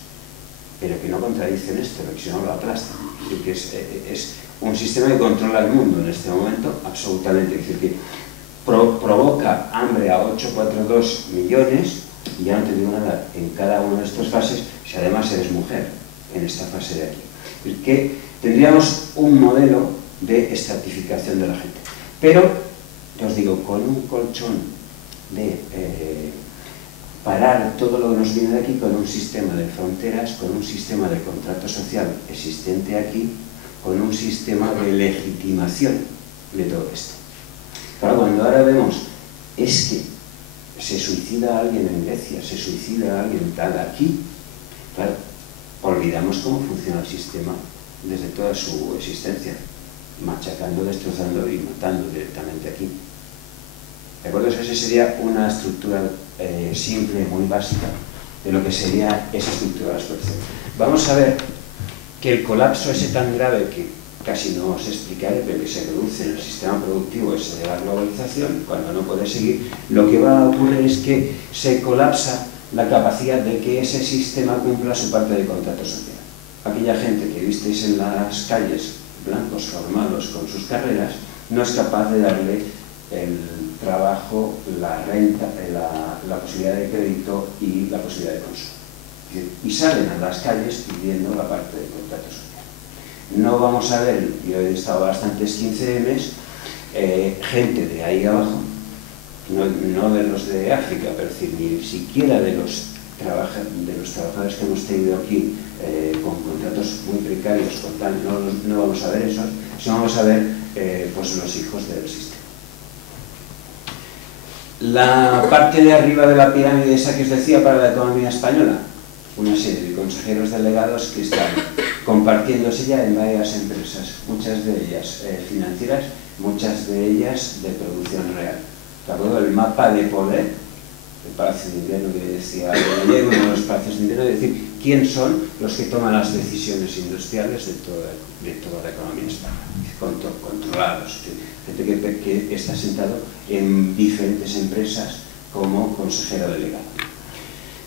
pero que no contradicen esto, porque si no lo aplastan. Es decir, que es un sistema que controla el mundo en este momento, absolutamente. Es decir, que provoca hambre a 842 millones, y ya no te digo nada en cada una de estas fases, si además eres mujer en esta fase de aquí. Es decir, que tendríamos un modelo de estratificación de la gente. Pero, ya os digo, con un colchón de parar todo lo que nos viene de aquí, con un sistema de fronteras, con un sistema de contrato social existente aquí, con un sistema de legitimación de todo esto. Claro, cuando ahora vemos es que se suicida alguien en Grecia, se suicida alguien tal aquí, claro, olvidamos cómo funciona el sistema desde toda su existencia, machacando, destrozando y matando directamente aquí. ¿De acuerdo? Esa sería una estructura simple, muy básica, de lo que sería esa estructura de la explotación. Vamos a ver que el colapso ese tan grave que casi no os explicaré, pero que se reduce en el sistema productivo ese de la globalización, cuando no puede seguir, lo que va a ocurrir es que se colapsa la capacidad de que ese sistema cumpla su parte de contrato social. Aquella gente que visteis en las calles, blancos formados con sus carreras, no es capaz de darle el trabajo, la renta, la posibilidad de crédito y la posibilidad de consumo. Y salen a las calles pidiendo la parte de contrato social. No vamos a ver, yo he estado bastantes 15Ms, gente de ahí abajo, no de los de África, pero decir, ni siquiera de los de los trabajadores que hemos tenido aquí con contratos muy precarios, no vamos a ver esos, sino vamos a ver pues los hijos del sistema. La parte de arriba de la pirámide esa que os decía para la economía española, una serie de consejeros delegados que están compartiéndose ya en varias empresas, muchas de ellas financieras, muchas de ellas de producción real. ¿De acuerdo? El mapa de poder, el Palacio de Invierno que decía ayer, uno de los palacios de invierno, es decir, quién son los que toman las decisiones industriales de toda la economía española, controlados, gente que está sentado en diferentes empresas como consejero delegado.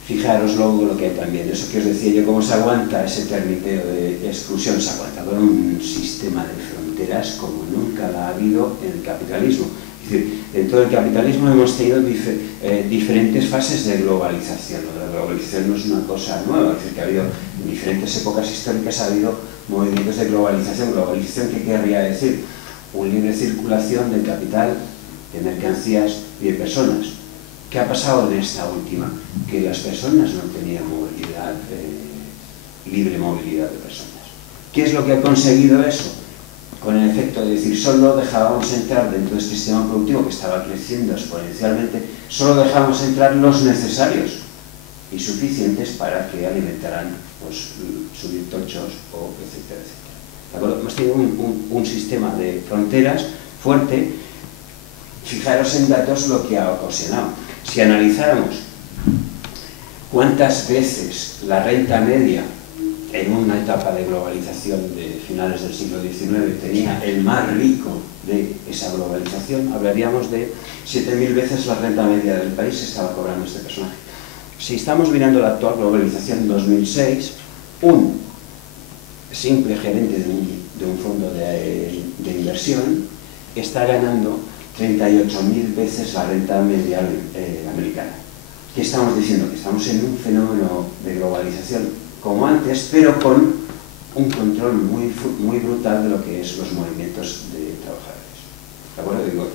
Fijaros luego lo que hay también, eso que os decía yo, cómo se aguanta ese termiteo de exclusión, se aguanta con un sistema de fronteras como nunca la ha habido en el capitalismo. Es decir, en todo el capitalismo hemos tenido diferentes fases de globalización. La globalización no es una cosa nueva, es decir, que ha habido en diferentes épocas históricas ha habido movimientos de globalización. ¿Globalización qué querría decir? Una libre circulación del capital, de mercancías y de personas. ¿Qué ha pasado en esta última? Que las personas no tenían movilidad, libre movilidad de personas. ¿Qué es lo que ha conseguido eso? Con el efecto de decir, solo dejábamos entrar dentro de este sistema productivo que estaba creciendo exponencialmente, solo dejábamos entrar los necesarios y suficientes para que alimentaran pues, sus tochos, o etcétera, etcétera. ¿De acuerdo? Hemos tenido un sistema de fronteras fuerte. Fijaros en datos lo que ha ocasionado. Si analizáramos cuántas veces la renta media en una etapa de globalización de finales del siglo XIX tenía el más rico de esa globalización, hablaríamos de 7.000 veces la renta media del país estaba cobrando este personaje. Si estamos mirando la actual globalización en 2006, un simple gerente de un fondo de inversión está ganando 38.000 veces la renta media americana. ¿Qué estamos diciendo? Que estamos en un fenómeno de globalización como antes, pero con un control muy brutal de lo que es los movimientos de trabajadores. ¿De acuerdo? Digo,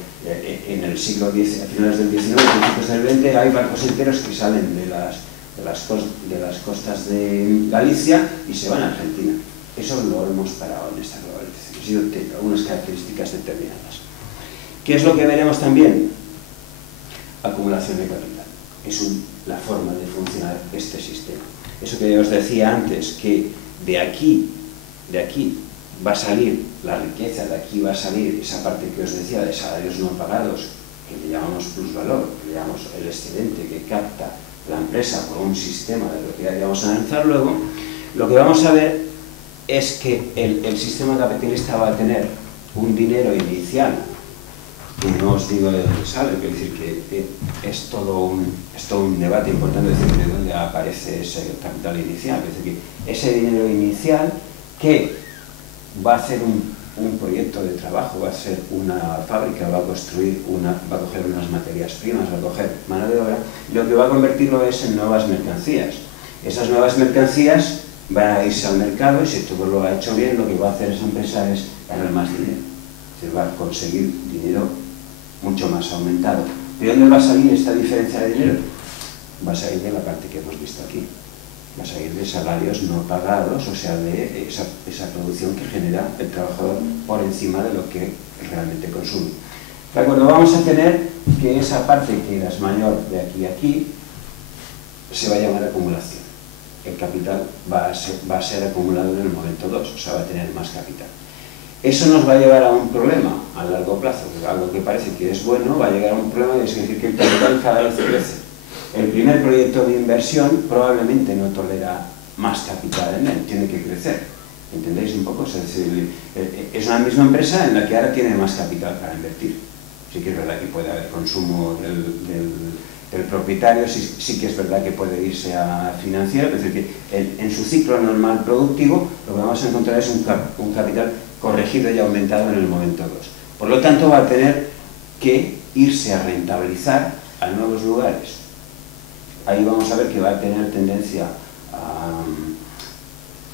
en el siglo X, a finales del XIX, principios del XX, hay barcos enteros que salen de las costas de Galicia y se van a Argentina. Eso lo hemos parado en esta globalización. Han sido algunas características determinadas. ¿Qué es lo que veremos también? Acumulación de capital. Es la forma de funcionar este sistema. Eso que os decía antes, que de aquí va a salir la riqueza, de aquí va a salir esa parte que os decía de salarios no pagados, que le llamamos plusvalor, que le llamamos el excedente que capta la empresa por un sistema de lo que ya vamos a analizar luego. Lo que vamos a ver es que el sistema capitalista va a tener un dinero inicial, que no os digo de dónde sale, quiero decir que es todo un debate importante, decir de dónde aparece ese capital inicial, es decir, que ese dinero inicial que va a hacer un proyecto de trabajo, va a ser una fábrica, va a construir, va a coger unas materias primas, va a coger mano de obra, lo que va a convertirlo es en nuevas mercancías. Esas nuevas mercancías van a irse al mercado y si todo lo ha hecho bien, lo que va a hacer esa empresa es ganar más dinero. Es decir, va a conseguir dinero mucho más aumentado. ¿De dónde va a salir esta diferencia de dinero? Va a salir de la parte que hemos visto aquí. Va a salir de salarios no pagados, o sea, de esa producción que genera el trabajador por encima de lo que realmente consume. De acuerdo, vamos a tener que esa parte que es mayor de aquí a aquí se va a llamar acumulación. El capital va a ser acumulado en el momento 2, o sea, va a tener más capital. Eso nos va a llevar a un problema a largo plazo, algo que parece que es bueno, va a llegar a un problema, es decir, que el capital cada vez crece. El primer proyecto de inversión probablemente no tolera más capital en él, tiene que crecer. ¿Entendéis un poco? Es decir, es una misma empresa en la que ahora tiene más capital para invertir. Sí que es verdad que puede haber consumo del propietario, sí que es verdad que puede irse a financiero, es decir, que en su ciclo normal productivo lo que vamos a encontrar es un capital corregido y aumentado en el momento 2. Por lo tanto, va a tener que irse a rentabilizar a nuevos lugares. Ahí vamos a ver que va a tener tendencia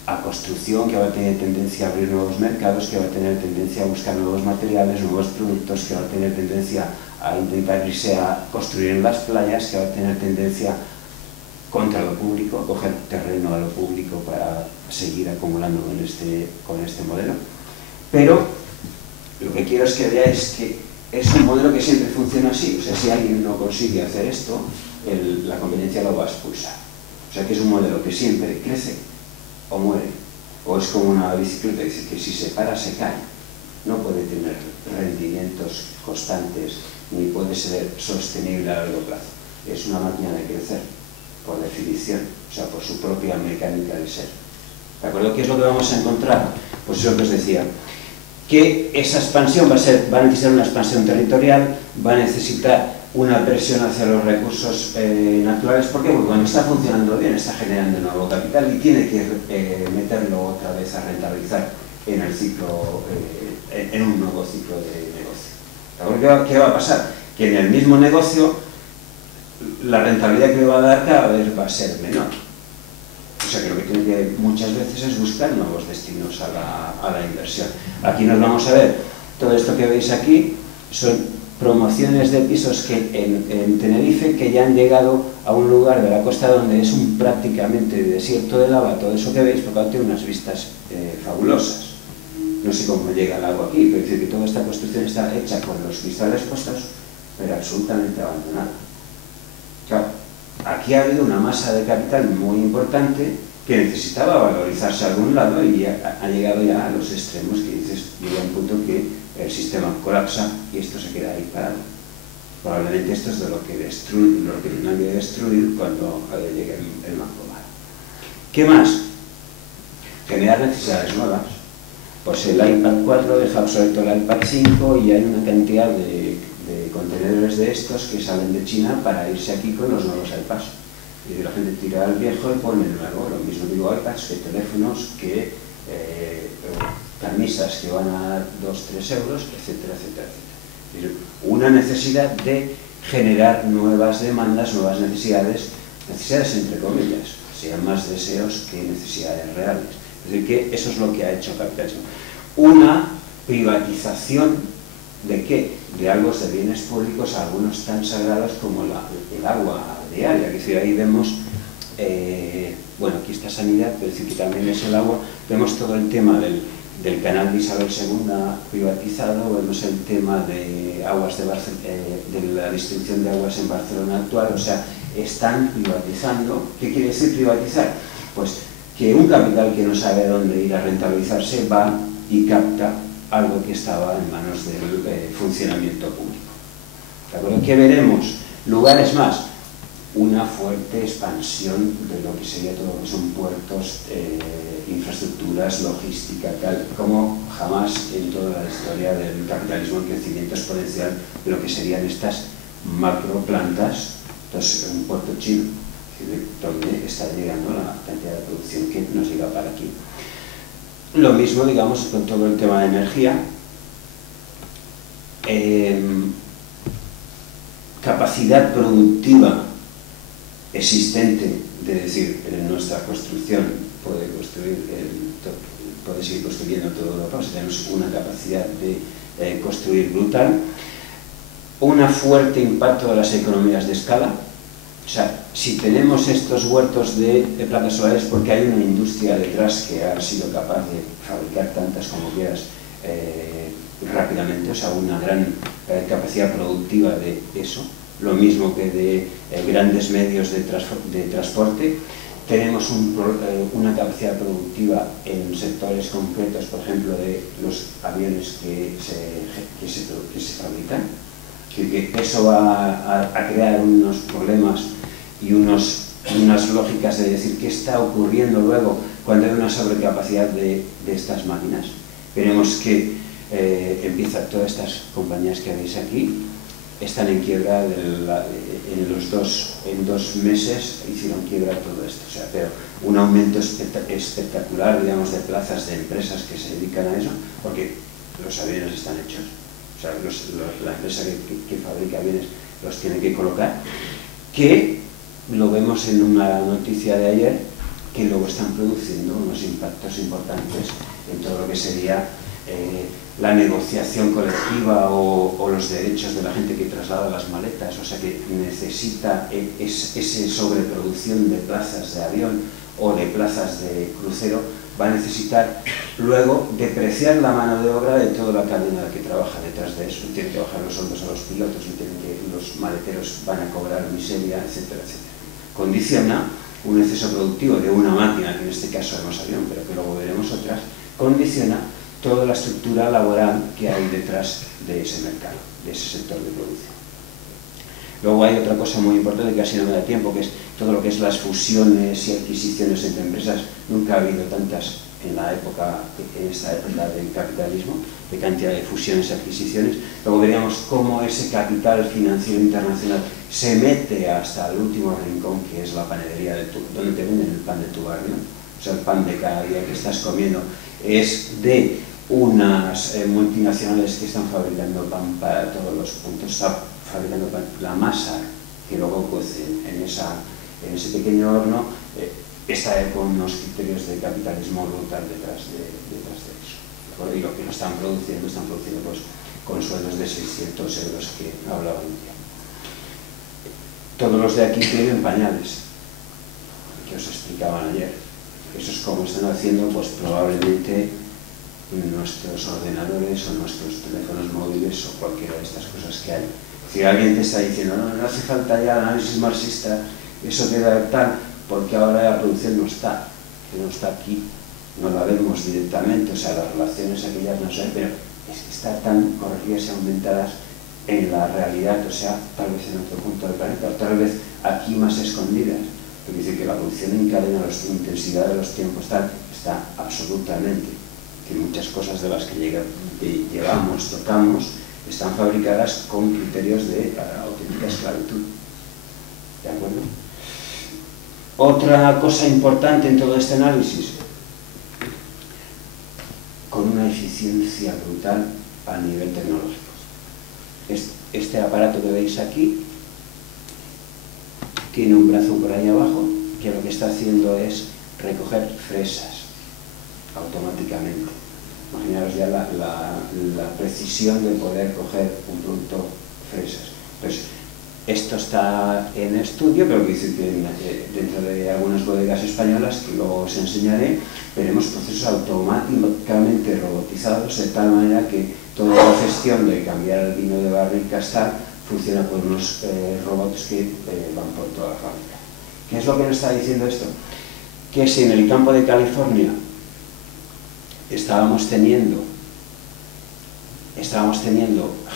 a construcción, que va a tener tendencia a abrir nuevos mercados, que va a tener tendencia a buscar nuevos materiales, nuevos productos, que va a tener tendencia a intentar irse a construir en las playas, que va a tener tendencia contra lo público, coger terreno a lo público para seguir acumulando con este modelo. Pero lo que quiero es que veáis que es un modelo que siempre funciona así. O sea, si alguien no consigue hacer esto, la competencia lo va a expulsar. O sea, que es un modelo que siempre crece o muere. O es como una bicicleta, es decir, que si se para, se cae. No puede tener rendimientos constantes, ni puede ser sostenible a largo plazo. Es una máquina de crecer, por definición, o sea, por su propia mecánica de ser. ¿De acuerdo? ¿Qué es lo que vamos a encontrar? Pues eso que os decía, que esa expansión va a necesitar una expansión territorial, va a necesitar una presión hacia los recursos naturales. ¿Por qué? Porque cuando está funcionando bien, está generando nuevo capital y tiene que meterlo otra vez a rentabilizar en el ciclo, en un nuevo ciclo de negocio. ¿De acuerdo? ¿Qué va a pasar? Que en el mismo negocio la rentabilidad que le va a dar cada vez va a ser menor. O sea que lo que tiene que muchas veces es buscar nuevos destinos a la inversión. Aquí nos vamos a ver, todo esto que veis aquí son promociones de pisos que en Tenerife que ya han llegado a un lugar de la costa donde es un prácticamente desierto de lava, todo eso que veis, porque tiene unas vistas fabulosas. No sé cómo llega el agua aquí, pero es decir que toda esta construcción está hecha con los cristales puestos, pero absolutamente abandonada. Claro, aquí ha habido una masa de capital muy importante que necesitaba valorizarse a algún lado y ha llegado ya a los extremos que dices, llega un punto que el sistema colapsa y esto se queda ahí parado. Probablemente esto es de lo que no hay que destruir cuando llegue el Macromar. ¿Qué más? Generar necesidades nuevas. Pues el iPad 4 deja obsoleto el iPad 5 y hay una cantidad de contenedores de estos que salen de China para irse aquí con los nuevos iPads. Y la gente tira el viejo y pone el nuevo. Lo mismo digo iPads que teléfonos, que camisas que van a 2-3 euros, etcétera, etcétera, etcétera. Es decir, una necesidad de generar nuevas demandas, nuevas necesidades entre comillas, sean más deseos que necesidades reales. Es decir, que eso es lo que ha hecho el capitalismo. Una privatización ¿de qué? De algo de bienes públicos, algunos tan sagrados como el agua diaria. Es decir, ahí vemos, bueno, aquí está sanidad, pero es decir, que también es el agua. Vemos todo el tema del canal de Isabel II privatizado, vemos el tema de aguas de la distribución de aguas en Barcelona actual. O sea, están privatizando. ¿Qué quiere decir privatizar? Pues que un capital que no sabe a dónde ir a rentabilizarse va y capta algo que estaba en manos del funcionamiento público. ¿De acuerdo? ¿Qué veremos? Lugares más. Una fuerte expansión de lo que sería todo lo que son puertos, infraestructuras, logística, tal, como jamás en toda la historia del capitalismo, el crecimiento exponencial de lo que serían estas macroplantas. Entonces, un puerto chino, donde está llegando la cantidad de producción que nos llega para aquí. Lo mismo, digamos, con todo el tema de energía. Capacidad productiva existente, de decir, en nuestra construcción puede seguir construyendo toda Europa. O sea, tenemos una capacidad de construir brutal. Un fuerte impacto de las economías de escala. O sea, si tenemos estos huertos de placas solares, porque hay una industria detrás que ha sido capaz de fabricar tantas como quieras rápidamente, o sea, una gran capacidad productiva de eso, lo mismo que de grandes medios de transporte. Tenemos una capacidad productiva en sectores concretos, por ejemplo, de los aviones que se fabrican, que eso va a crear unos problemas y unas lógicas de decir qué está ocurriendo luego cuando hay una sobrecapacidad de estas máquinas. Veremos que empieza todas estas compañías que veis aquí, están en quiebra, en 2 meses hicieron quiebra todo esto. O sea, pero un aumento espectacular, digamos, de plazas de empresas que se dedican a eso, porque los aviones están hechos. O sea, la empresa que fabrica aviones los tiene que colocar, que lo vemos en una noticia de ayer, que luego están produciendo unos impactos importantes en todo lo que sería la negociación colectiva o los derechos de la gente que traslada las maletas, o sea que necesita esa sobreproducción de plazas de avión o de plazas de crucero, va a necesitar luego depreciar la mano de obra de toda la cadena que trabaja detrás de eso. Tienen que bajar los sueldos a los pilotos, los maleteros van a cobrar miseria, etcétera, etcétera. Condiciona un exceso productivo de una máquina, que en este caso además avión, pero que luego veremos otras, condiciona toda la estructura laboral que hay detrás de ese mercado, de ese sector de producción. Luego hay otra cosa muy importante que casi no me da tiempo, que es todo lo que es las fusiones y adquisiciones entre empresas. Nunca ha habido tantas en esta época del capitalismo, de cantidad de fusiones y adquisiciones. Luego veríamos cómo ese capital financiero internacional se mete hasta el último rincón, que es la panadería donde te venden el pan de tu barrio. O sea, el pan de cada día que estás comiendo es de unas multinacionales que están fabricando pan para todos los puntos, están fabricando pan. La masa que luego cuece en ese pequeño horno está con unos criterios de capitalismo brutal detrás de eso. Y lo que lo están produciendo pues, con sueldos de 600 euros que hablaba un día. Todos los de aquí tienen pañales, que os explicaban ayer. Eso es como están haciendo, pues probablemente nuestros ordenadores o nuestros teléfonos móviles o cualquiera de estas cosas que hay. Si alguien te está diciendo, no hace falta ya análisis marxista, eso queda tal, porque ahora la producción no está aquí, no la vemos directamente, o sea, las relaciones aquellas no sé, pero es que están tan corregidas y aumentadas en la realidad, o sea, tal vez en otro punto del planeta, o tal vez aquí más escondidas. Porque dice que la producción en cadena, la intensidad de los tiempos tal, está absolutamente, que muchas cosas de las que llevamos, tocamos, están fabricadas con criterios de auténtica esclavitud. ¿De acuerdo? Otra cosa importante en todo este análisis, con una eficiencia brutal a nivel tecnológico. Este aparato que veis aquí tiene un brazo por ahí abajo que lo que está haciendo es recoger fresas automáticamente. Imaginaros ya la precisión de poder coger un producto fresas. Entonces, esto está en estudio, pero que dice que dentro de algunas bodegas españolas, que luego os enseñaré, veremos procesos automáticamente robotizados de tal manera que toda la gestión de cambiar el vino de barricas tal funciona por unos robots que van por toda la fábrica. ¿Qué es lo que nos está diciendo esto? Que si en el campo de California estábamos teniendo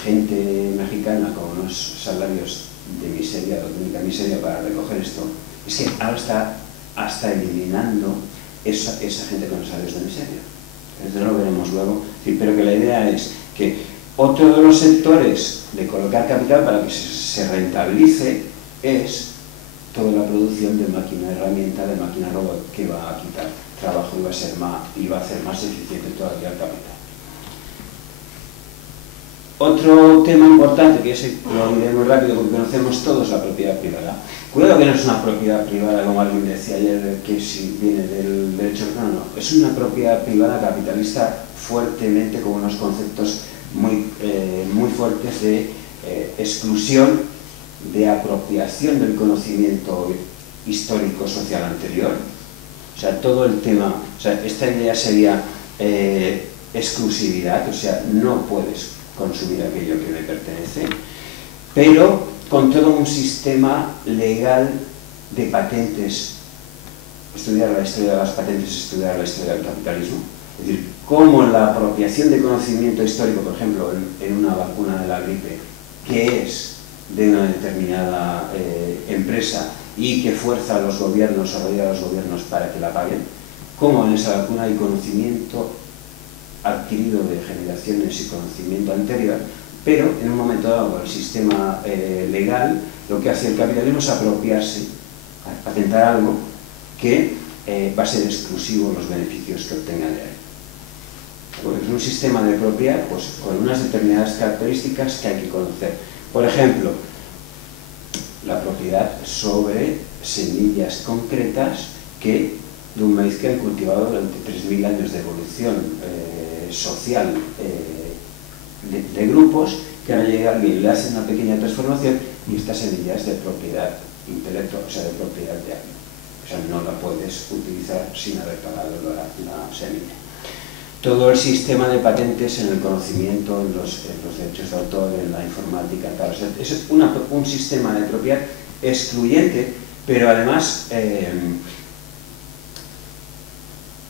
gente mexicana con unos salarios de miseria, de auténtica miseria para recoger esto, es que ahora está hasta eliminando esa gente con los salarios de miseria. Esto lo veremos luego, pero que la idea es que otro de los sectores de colocar capital para que se rentabilice es toda la producción de máquina herramienta, de máquina robot, que va a quitar trabajo y va a hacer más eficiente todavía el capital. Otro tema importante, que ese lo diré muy rápido porque conocemos todos, la propiedad privada. Cuidado que no es una propiedad privada, como alguien decía ayer, que si viene del derecho, no, es una propiedad privada capitalista fuertemente con unos conceptos muy fuertes de exclusión, de apropiación del conocimiento histórico social anterior. O sea, todo el tema, o sea, esta idea sería exclusividad, o sea, no puedes consumir aquello que me pertenece, pero con todo un sistema legal de patentes. Estudiar la historia de las patentes es estudiar la historia del capitalismo. Es decir, cómo la apropiación de conocimiento histórico, por ejemplo, en una vacuna de la gripe, que es de una determinada empresa y que fuerza a los gobiernos, o obliga a los gobiernos para que la paguen, cómo en esa vacuna hay conocimiento adquirido de generaciones y conocimiento anterior, pero en un momento dado con el sistema legal, lo que hace el capitalismo es apropiarse, patentar algo que va a ser exclusivo en los beneficios que obtenga de él. Porque es un sistema de propiedad pues, con unas determinadas características que hay que conocer. Por ejemplo, la propiedad sobre semillas concretas de un maíz que han cultivado durante 3000 años de evolución social de grupos, que ahora llega alguien, le hace una pequeña transformación y esta semilla es de propiedad intelectual, o sea, de propiedad de alguien. O sea, no la puedes utilizar sin haber pagado la semilla. Todo el sistema de patentes en el conocimiento, en los derechos de autor, en la informática, tal. O sea, es un sistema de propiedad excluyente, pero además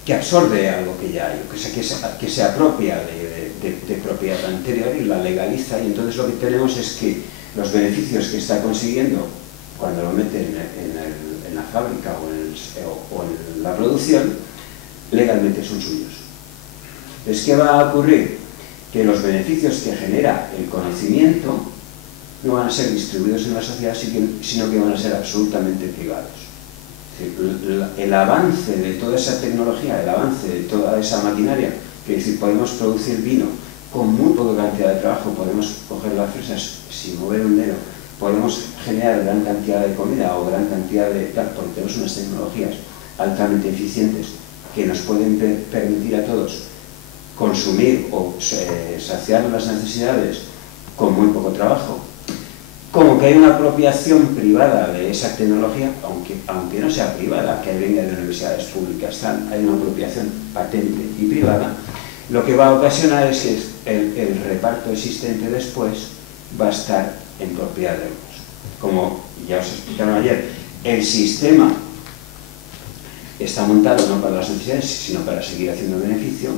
que absorbe algo que ya hay, que se apropia de propiedad anterior y la legaliza, y entonces lo que tenemos es que los beneficios que está consiguiendo cuando lo mete en la fábrica o en la producción, legalmente son suyos. Entonces, ¿qué va a ocurrir? Que los beneficios que genera el conocimiento no van a ser distribuidos en la sociedad, sino que van a ser absolutamente privados. Es decir, el avance de toda esa tecnología, el avance de toda esa maquinaria, que es decir, podemos producir vino con muy poca cantidad de trabajo, podemos coger las fresas sin mover un dedo, podemos generar gran cantidad de comida o gran cantidad de tal, porque tenemos unas tecnologías altamente eficientes que nos pueden permitir a todos consumir o saciar las necesidades con muy poco trabajo. Como que hay una apropiación privada de esa tecnología, aunque no sea privada, que venga de universidades públicas, hay una apropiación patente y privada, lo que va a ocasionar es que el reparto existente después va a estar en propiedad de unos. Como ya os explicaron ayer, el sistema está montado no para las necesidades, sino para seguir haciendo beneficio.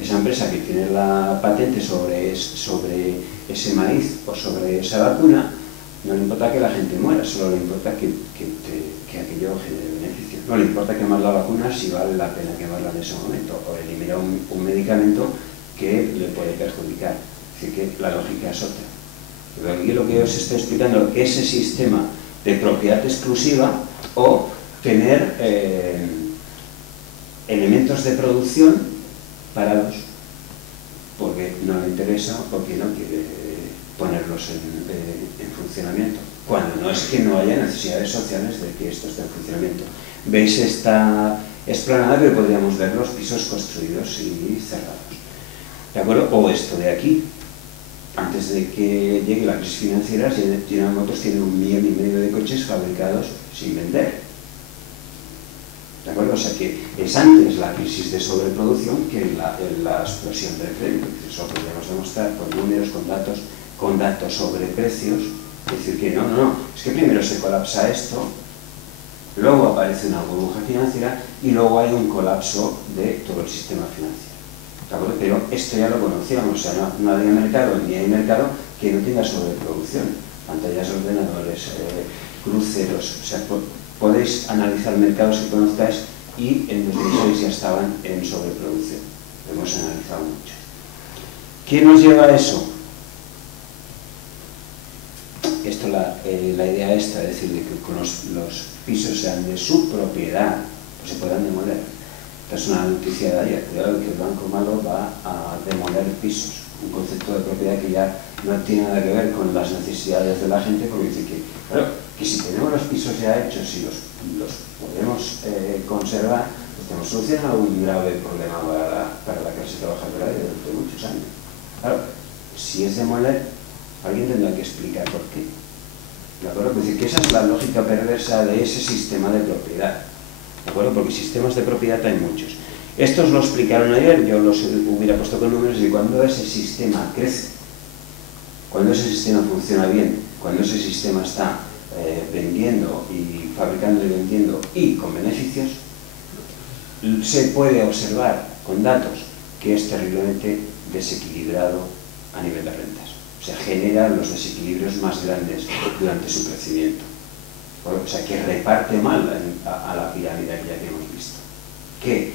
Esa empresa que tiene la patente sobre ese maíz o sobre esa vacuna, no le importa que la gente muera, solo le importa que aquello genere beneficio. No le importa quemar la vacuna si vale la pena quemarla en ese momento, o eliminar un medicamento que le puede perjudicar. Así que la lógica es otra. Pero aquí lo que os estoy explicando, ese sistema de propiedad exclusiva o tener elementos de producción parados porque no le interesa o porque no quiere ponerlos en funcionamiento, cuando no es que no haya necesidades sociales de que esto esté en funcionamiento. Veis esta explanada, pero podríamos ver los pisos construidos y cerrados, ¿de acuerdo? O esto de aquí, antes de que llegue la crisis financiera, General Motors tiene 1,5 millones de coches fabricados sin vender. ¿De acuerdo? O sea que es antes la crisis de sobreproducción que la explosión del crédito. Eso podríamos demostrar con números, con datos sobre precios. Es decir, que no, es que primero se colapsa esto, luego aparece una burbuja financiera y luego hay un colapso de todo el sistema financiero. ¿De acuerdo? Pero esto ya lo conocíamos, o sea, no había mercado, ni hay mercado que no tenga sobreproducción. Pantallas, ordenadores, cruceros, o sea, podéis analizar mercados que conozcáis y en 2006 ya estaban en sobreproducción. Lo hemos analizado mucho. ¿Qué nos lleva a eso? Esto, la idea esta, es decir, de que con los pisos sean de su propiedad, pues se puedan demoler. Esta es una noticia de ayer, cuidado que el Banco Malo va a demoler pisos. Un concepto de propiedad que ya no tiene nada que ver con las necesidades de la gente, porque dice que, claro, que si tenemos los pisos ya hechos y los podemos conservar, pues tenemos solucionado un grave problema para la clase trabajadora durante muchos años. Claro, si es demoler, alguien tendrá que explicar por qué. ¿De acuerdo? Es decir, que esa es la lógica perversa de ese sistema de propiedad. ¿De acuerdo? Porque sistemas de propiedad hay muchos. Estos lo explicaron ayer, yo los hubiera puesto con números, y cuando ese sistema crece, cuando ese sistema funciona bien, cuando ese sistema está vendiendo y fabricando y vendiendo y con beneficios, se puede observar con datos que es terriblemente desequilibrado a nivel de rentas. O sea, genera los desequilibrios más grandes durante su crecimiento. O sea, que reparte mal a la pirámide que hemos visto. Que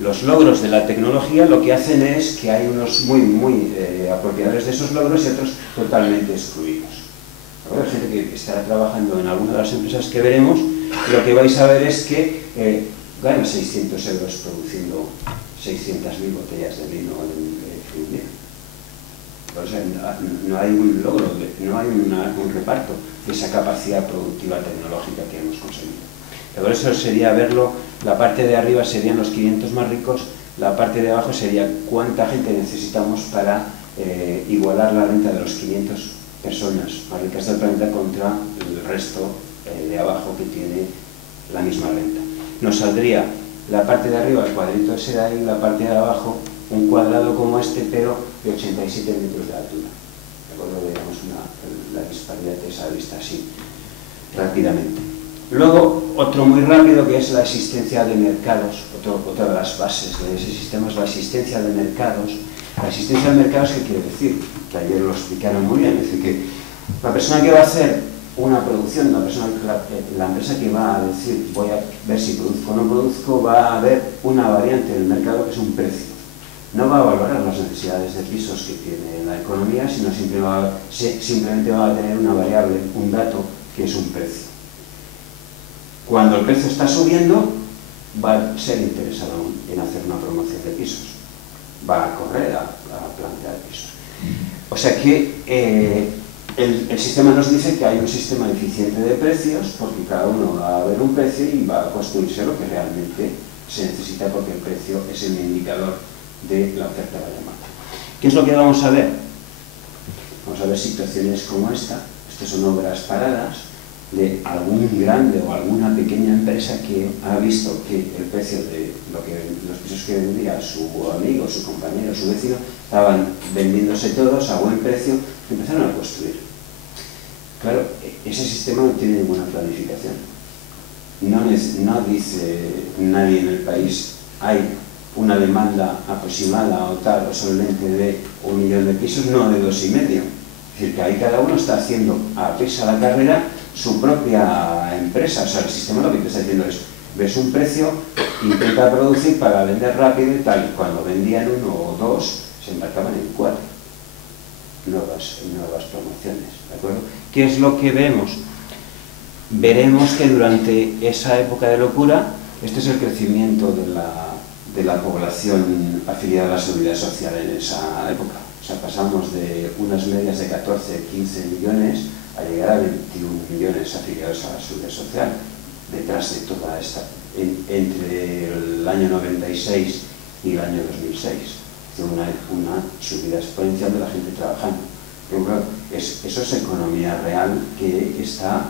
los logros de la tecnología lo que hacen es que hay unos muy apropiadores de esos logros y otros totalmente excluidos. Hay gente que estará trabajando en alguna de las empresas que veremos, y lo que vais a ver es que ganan 600 euros produciendo 600.000 botellas de vino en un día. O sea, no hay un logro, no hay un reparto de esa capacidad productiva tecnológica que hemos conseguido. Por eso sería verlo, la parte de arriba serían los 500 más ricos La parte de abajo sería cuánta gente necesitamos para igualar la renta de los 500 personas más ricas del planeta contra el resto de abajo que tiene la misma renta. Nos saldría la parte de arriba, el cuadrito ese de ahí, la parte de abajo, un cuadrado como este, pero de 87 metros de altura. ¿De acuerdo? Veamos la disparidad esa vista así, rápidamente. Luego, otro muy rápido, que es la existencia de mercados. Otra de las bases de ese sistema es la existencia de mercados. La existencia de mercados, ¿qué quiere decir? Que ayer lo explicaron muy bien. Es decir, que la persona que va a hacer una producción, la empresa que va a decir, voy a ver si produzco o no produzco, va a haber una variante del mercado que es un precio. No va a valorar las necesidades de pisos que tiene la economía, sino simplemente va a tener una variable, un dato, que es un precio. Cuando el precio está subiendo, va a ser interesado en hacer una promoción de pisos. Va a correr a plantear pisos. O sea que el sistema nos dice que hay un sistema eficiente de precios, porque cada uno va a ver un precio y va a construirse lo que realmente se necesita, porque el precio es el indicador de la oferta y la demanda. ¿Qué es lo que vamos a ver? Vamos a ver situaciones como esta. Estas son obras paradas de algún grande o alguna pequeña empresa que ha visto que el precio de los pisos que vendía su amigo, su compañero, su vecino, estaban vendiéndose todos a buen precio y empezaron a construir. Claro, ese sistema no tiene ninguna planificación. No dice nadie en el país, hay una demanda aproximada o tal o solamente de 1 millón de pisos, no de 2,5. Es decir, que ahí cada uno está haciendo a prisa la carrera su propia empresa. O sea, el sistema lo que te está diciendo es, ves un precio, intenta producir para vender rápido y tal. Y cuando vendían 1 o 2, se embarcaban en 4 nuevas promociones. ¿De acuerdo? ¿Qué es lo que vemos? Veremos que durante esa época de locura, este es el crecimiento de la población afiliada a la seguridad social en esa época. O sea, pasamos de unas medias de 14, 15 millones a llegar a 21 millones afiliados a la seguridad social, detrás de toda esta, entre el año 96 y el año 2006. Una subida exponencial de la gente trabajando. Pero claro, eso es economía real que está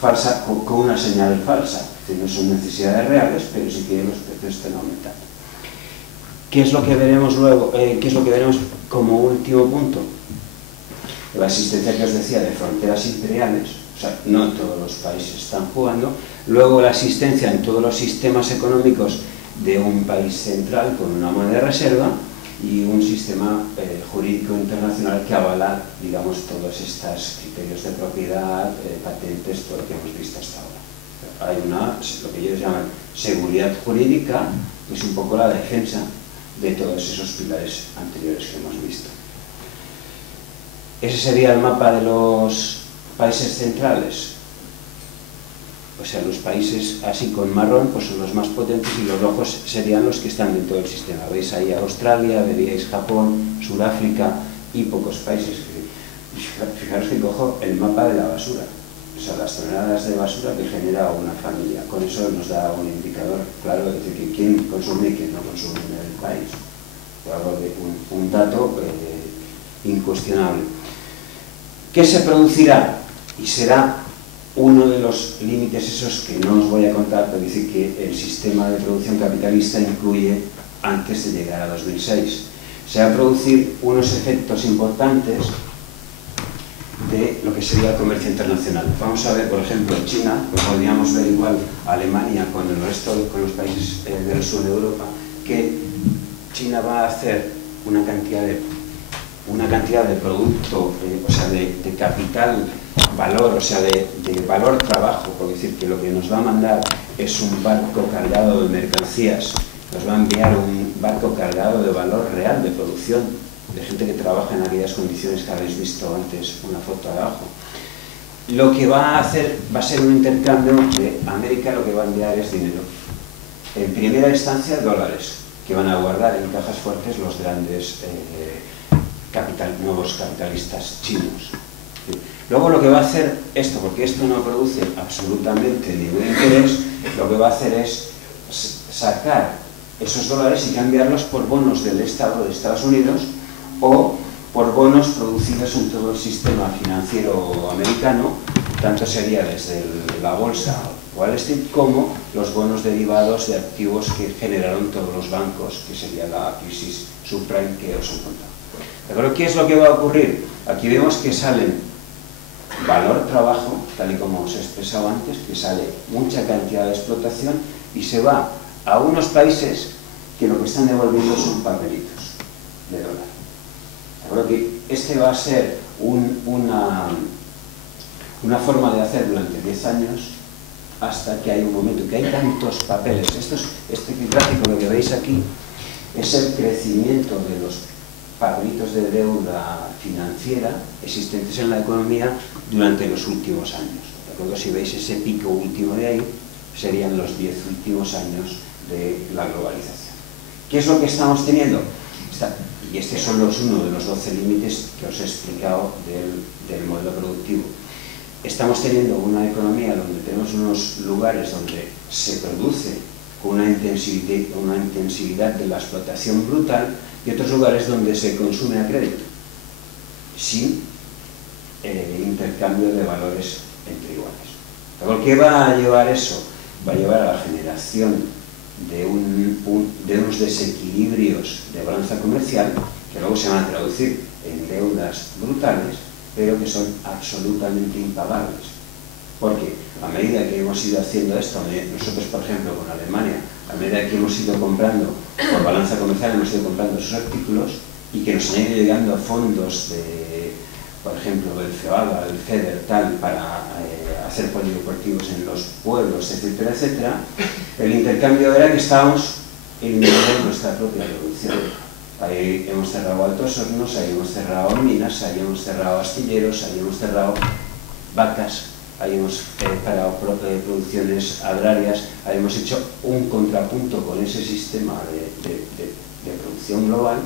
falsa, con una señal falsa. Es decir, no son necesidades reales, pero sí que los precios están aumentando. ¿Qué es lo que veremos luego? ¿Qué es lo que veremos como último punto? La existencia que os decía de fronteras imperiales, o sea, no todos los países están jugando. Luego la existencia en todos los sistemas económicos de un país central con una moneda de reserva y un sistema jurídico internacional que avala, digamos, todos estos criterios de propiedad, patentes, todo lo que hemos visto hasta ahora. Hay lo que ellos llaman seguridad jurídica, que es un poco la defensa de todos esos pilares anteriores que hemos visto. Ese sería el mapa de los países centrales. O sea, los países así con marrón pues son los más potentes y los rojos serían los que están dentro del sistema. Veis ahí Australia, veríais Japón, Sudáfrica y pocos países. Fijaros que cojo el mapa de la basura. O sea, las toneladas de basura que genera una familia. Con eso nos da un indicador claro de que quién consume y quién no consume en el país. Hablo de un dato incuestionable. ¿Qué se producirá? Y será uno de los límites esos que no os voy a contar, pero dice que el sistema de producción capitalista incluye antes de llegar a 2006. Se va a producir unos efectos importantes de lo que sería el comercio internacional. Vamos a ver, por ejemplo, China, pues podríamos ver igual Alemania con el resto, con los países del sur de Europa, que China va a hacer una cantidad de producto, o sea, de capital, valor, o sea, de valor trabajo, por decir que lo que nos va a mandar es un barco cargado de mercancías, nos va a enviar un barco cargado de valor real de producción, de gente que trabaja en aquellas condiciones que habéis visto antes, una foto abajo. Lo que va a hacer va a ser un intercambio de América, lo que va a enviar es dinero. En primera instancia, dólares, que van a guardar en cajas fuertes los grandes nuevos capitalistas chinos. Luego lo que va a hacer esto, porque esto no produce absolutamente ningún interés, lo que va a hacer es sacar esos dólares y cambiarlos por bonos del Estado de Estados Unidos o por bonos producidos en todo el sistema financiero americano, tanto sería desde la bolsa Wall Street como los bonos derivados de activos que generaron todos los bancos, que sería la crisis subprime que os he contado. ¿De acuerdo? ¿Qué es lo que va a ocurrir? Aquí vemos que salen valor trabajo, tal y como os he expresado antes, que sale mucha cantidad de explotación y se va a unos países que lo que están devolviendo son papelitos de dólar. ¿De acuerdo? Que este va a ser una forma de hacer durante 10 años hasta que hay un momento que hay tantos papeles. Este gráfico lo que veis aquí es el crecimiento de los papelitos de deuda financiera existentes en la economía durante los últimos años. ¿De acuerdo? Si veis ese pico último de ahí, serían los 10 últimos años de la globalización. ¿Qué es lo que estamos teniendo? Y estos son uno de los 12 límites que os he explicado del modelo productivo. Estamos teniendo una economía donde tenemos unos lugares donde se produce con una intensividad de la explotación brutal y otros lugares donde se consume a crédito, sin intercambio de valores entre iguales. ¿Pero qué va a llevar eso? Va a llevar a la generación de unos desequilibrios de balanza comercial que luego se van a traducir en deudas brutales, pero que son absolutamente impagables. Porque a medida que hemos ido haciendo esto, nosotros por ejemplo con Alemania, a medida que hemos ido comprando por balanza comercial, hemos ido comprando esos artículos y que nos han ido llegando fondos de, por ejemplo, del FEAGA, del FEDER, tal, para hacer polideportivos en los pueblos, etcétera, etcétera, el intercambio era que estábamos eliminando nuestra propia producción. Ahí hemos cerrado altos hornos, ahí hemos cerrado minas, ahí hemos cerrado astilleros, ahí hemos cerrado vacas, ahí hemos parado producciones agrarias, ahí hemos hecho un contrapunto con ese sistema de producción global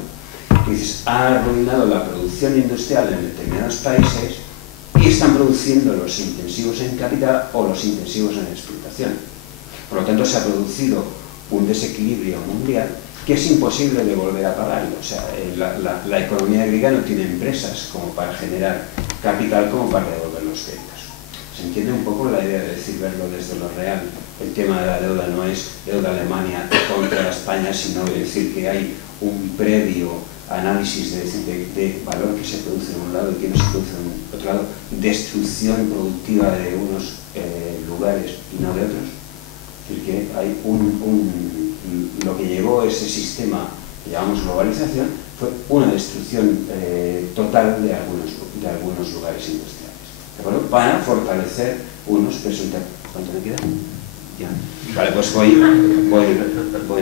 que ha arruinado la producción industrial en determinados países y están produciendo los intensivos en capital o los intensivos en explotación. Por lo tanto, se ha producido un desequilibrio mundial que es imposible de volver a pagarlo. O sea, la economía griega no tiene empresas como para generar capital como para devolver los créditos. ¿Se entiende un poco la idea de decir, verlo desde lo real? El tema de la deuda no es deuda Alemania contra España, sino de decir que hay un previo análisis de valor que se produce en un lado y que no se produce en otro lado, destrucción productiva de unos lugares y no de otros. Es decir, que hay lo que llevó ese sistema que llamamos globalización fue una destrucción total de algunos lugares industriales. ¿De acuerdo? Para fortalecer unos presuntamente. ¿Cuánto me queda? Ya. Vale, pues voy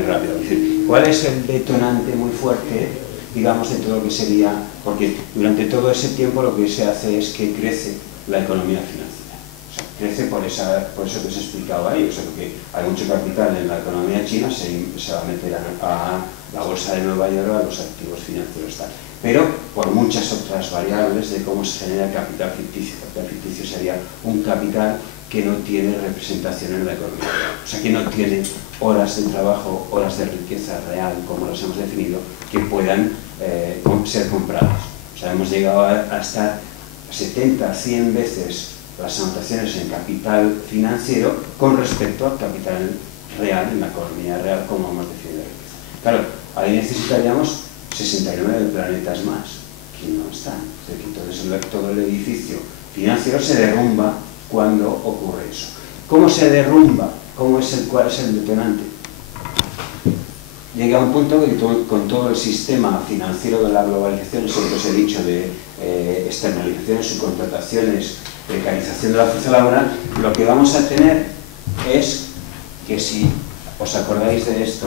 rápido. Es decir, ¿cuál es el detonante muy fuerte, digamos, de todo lo que sería? Porque durante todo ese tiempo lo que se hace es que crece la economía financiera. O sea, crece por eso que os he explicado ahí. O sea, porque hay mucho capital en la economía china, se va a meter a la bolsa de Nueva York, a los activos financieros tal. Pero por muchas otras variables de cómo se genera capital ficticio. Capital ficticio sería un capital que no tiene representación en la economía real. O sea, que no tiene horas de trabajo, horas de riqueza real, como las hemos definido, que puedan ser compradas. O sea, hemos llegado a estar 70, 100 veces las anotaciones en capital financiero con respecto al capital real, en la economía real, como hemos definido la riqueza. Claro, ahí necesitaríamos 69 planetas más, que no están. Es decir, todo el edificio financiero se derrumba cuando ocurre eso. ¿Cómo se derrumba? ¿Cuál es el detonante? Llega a un punto que con todo el sistema financiero de la globalización, eso que os he dicho de externalizaciones, subcontrataciones, precarización de la fuerza laboral, lo que vamos a tener es que, si os acordáis de esto,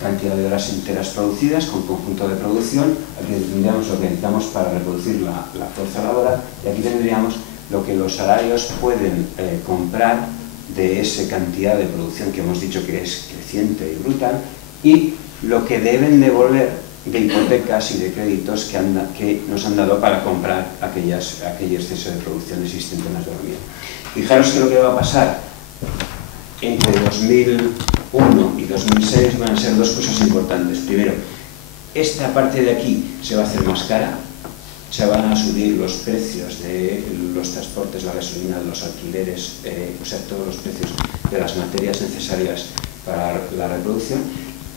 cantidad de horas enteras producidas con conjunto de producción, aquí tendríamos lo que necesitamos para reproducir la fuerza laboral, y aquí tendríamos lo que los salarios pueden comprar de esa cantidad de producción que hemos dicho que es creciente y brutal, y lo que deben devolver de hipotecas y de créditos que nos han dado para comprar aquel exceso de producción existente en la economía. Fijaros que lo que va a pasar entre 2000 2001 y 2006 van a ser dos cosas importantes. Primero, esta parte de aquí se va a hacer más cara, se van a subir los precios de los transportes, la gasolina, los alquileres, o sea, todos los precios de las materias necesarias para la reproducción.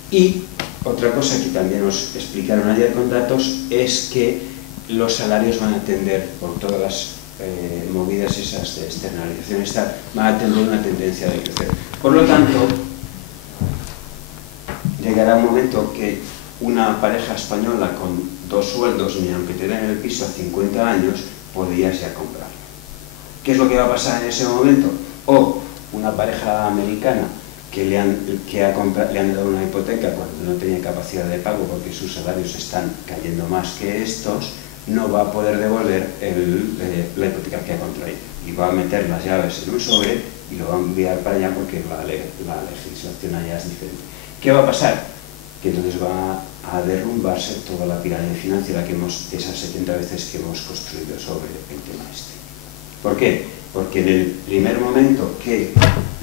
Y otra cosa que también nos explicaron ayer con datos es que los salarios van a tender, por todas las movidas esas de externalización, van a tener una tendencia de crecer. Por lo tanto, llegará un momento que una pareja española con 2 sueldos, ni aunque te den el piso a 50 años, podrías ya comprarlo. ¿Qué es lo que va a pasar en ese momento? O una pareja americana que le han dado una hipoteca cuando no tenía capacidad de pago porque sus salarios están cayendo más que estos, no va a poder devolver la hipoteca que ha contraído y va a meter las llaves en un sobre y lo va a enviar para allá porque la legislación allá es diferente. ¿Qué va a pasar? Que entonces va a derrumbarse toda la pirámide financiera esas 70 veces que hemos construido sobre el tema este. ¿Por qué? Porque en el primer momento que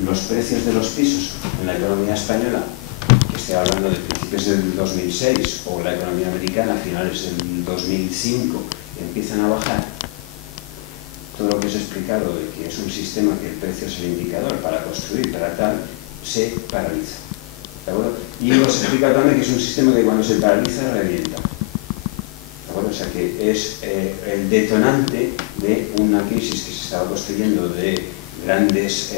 los precios de los pisos en la economía española, que estoy hablando de principios del 2006, o la economía americana a finales del 2005, empiezan a bajar, todo lo que os he explicado de que es un sistema que el precio es el indicador para construir, para tal, se paraliza. ¿De acuerdo? Y os he explicado también que es un sistema que cuando se paraliza revienta. ¿De acuerdo? O sea que es el detonante de una crisis que se estaba construyendo de grandes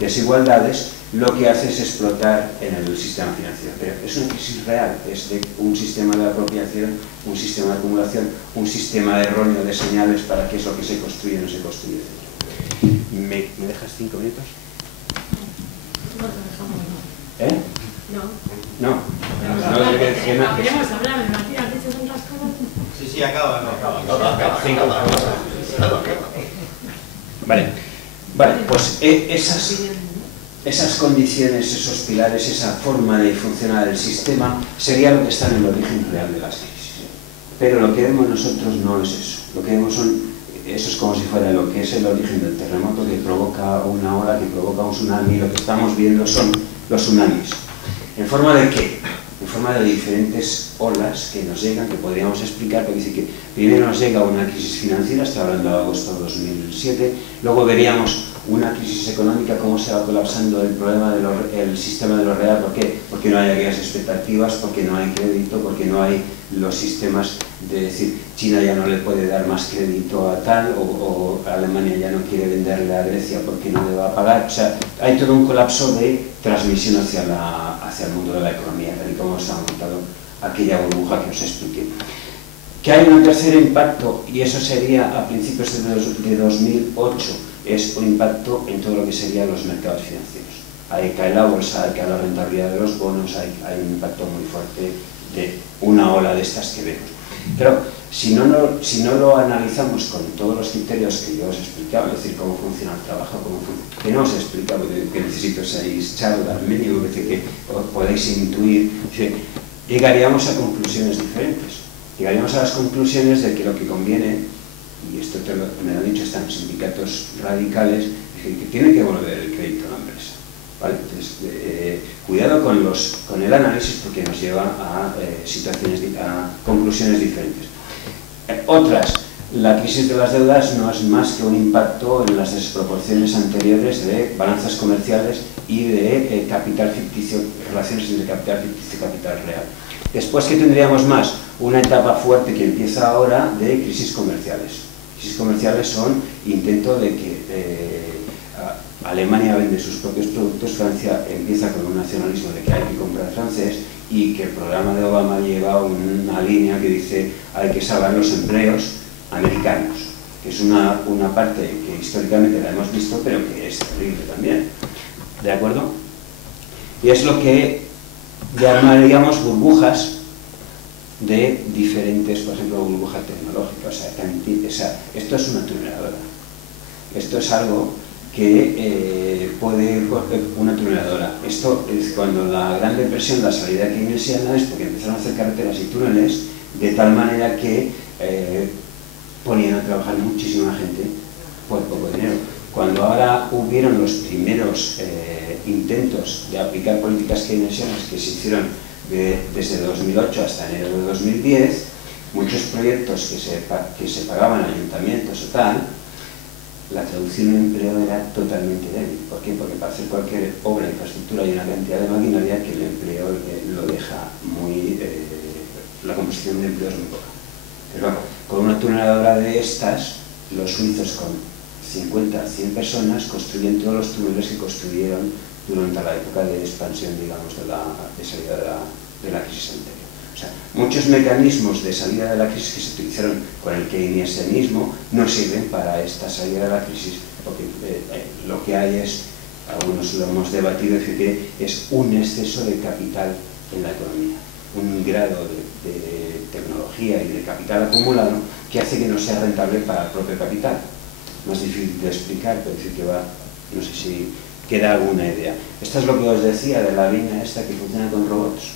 desigualdades, lo que hace es explotar en el sistema financiero. Pero es una crisis real, es de un sistema de apropiación, un sistema de acumulación, un sistema erróneo de señales para qué es lo que se construye o no se construye. ¿Me dejas 5 minutos? No te dejamos, no. ¿Eh? No. No, Queremos hablar, Martín, ¿has dicho tantas cosas? Sí, acaba. Vale, pues esas condiciones, esos pilares, esa forma de funcionar el sistema sería lo que está en el origen real de las crisis. Pero lo que vemos nosotros no es eso. Lo que vemos eso es como si fuera lo que es el origen del terremoto que provoca una ola, que provoca un tsunami. Lo que estamos viendo son los tsunamis. ¿En forma de qué? En forma de diferentes olas que nos llegan, que podríamos explicar, porque dice que primero nos llega una crisis financiera, estoy hablando de agosto de 2007, luego veríamos una crisis económica, cómo se va colapsando el problema del sistema de lo real. ¿Por qué? Porque no hay aquellas expectativas, porque no hay crédito, porque no hay los sistemas de decir China ya no le puede dar más crédito a tal, o Alemania ya no quiere venderle a Grecia porque no le va a pagar. O sea, hay todo un colapso de transmisión hacia el mundo de la economía, tal y como se ha montado aquella burbuja que os expliqué. Que hay un tercer impacto, y eso sería a principios de 2008, es un impacto en todo lo que serían los mercados financieros. Ahí cae la bolsa, ahí cae la rentabilidad de los bonos, hay un impacto muy fuerte de una ola de estas que vemos. Pero si no lo analizamos con todos los criterios que yo os he explicado, es decir, cómo funciona el trabajo, que no os he explicado, que necesito 6 charlas mínimo, que podéis intuir, llegaríamos a conclusiones diferentes. Llegaríamos a las conclusiones de que lo que conviene, y esto me lo han dicho están sindicatos radicales, que tiene que volver el crédito a la empresa. ¿Vale? Entonces, cuidado con el análisis porque nos lleva a conclusiones diferentes. Otras, la crisis de las deudas no es más que un impacto en las desproporciones anteriores de balanzas comerciales y de capital ficticio, relaciones entre capital ficticio y capital real. Después, ¿qué tendríamos más? Una etapa fuerte que empieza ahora de crisis comerciales. Crisis comerciales son intento de que Alemania vende sus propios productos, Francia empieza con un nacionalismo de que hay que comprar francés y que el programa de Obama lleva una línea que dice hay que salvar los empleos americanos, que es una parte que históricamente la hemos visto, pero que es terrible también. ¿De acuerdo? Y es lo que llamaríamos burbujas de diferentes, por ejemplo, burbuja tecnológica. O sea, esto es una tuneladora. Esto es algo que puede una tuneladora. Esto es cuando la Gran Depresión, la salida keynesiana, es porque empezaron a hacer carreteras y túneles de tal manera que ponían a trabajar muchísima gente por poco dinero. cuando ahora hubieron los primeros intentos de aplicar políticas keynesianas que se hicieron desde 2008 hasta enero de 2010, muchos proyectos que se pagaban ayuntamientos o tal, la traducción en empleo era totalmente débil. ¿Por qué? Porque para hacer cualquier obra, infraestructura hay una cantidad de maquinaria que el empleo lo deja muy... la composición de empleo es muy poca. Pero bueno, con una tuneladora de estas, los suizos con 50, 100 personas construyen todos los túneles que construyeron durante la época de expansión, digamos, de salida de la crisis anterior. O sea, muchos mecanismos de salida de la crisis que se utilizaron con el keynesianismo no sirven para esta salida de la crisis, porque lo que hay es, algunos lo hemos debatido, es que es un exceso de capital en la economía, un grado de tecnología y de capital acumulado que hace que no sea rentable para el propio capital. Más difícil de explicar, pero decir que va, no sé si queda alguna idea. Esto es lo que os decía de la línea esta que funciona con robots.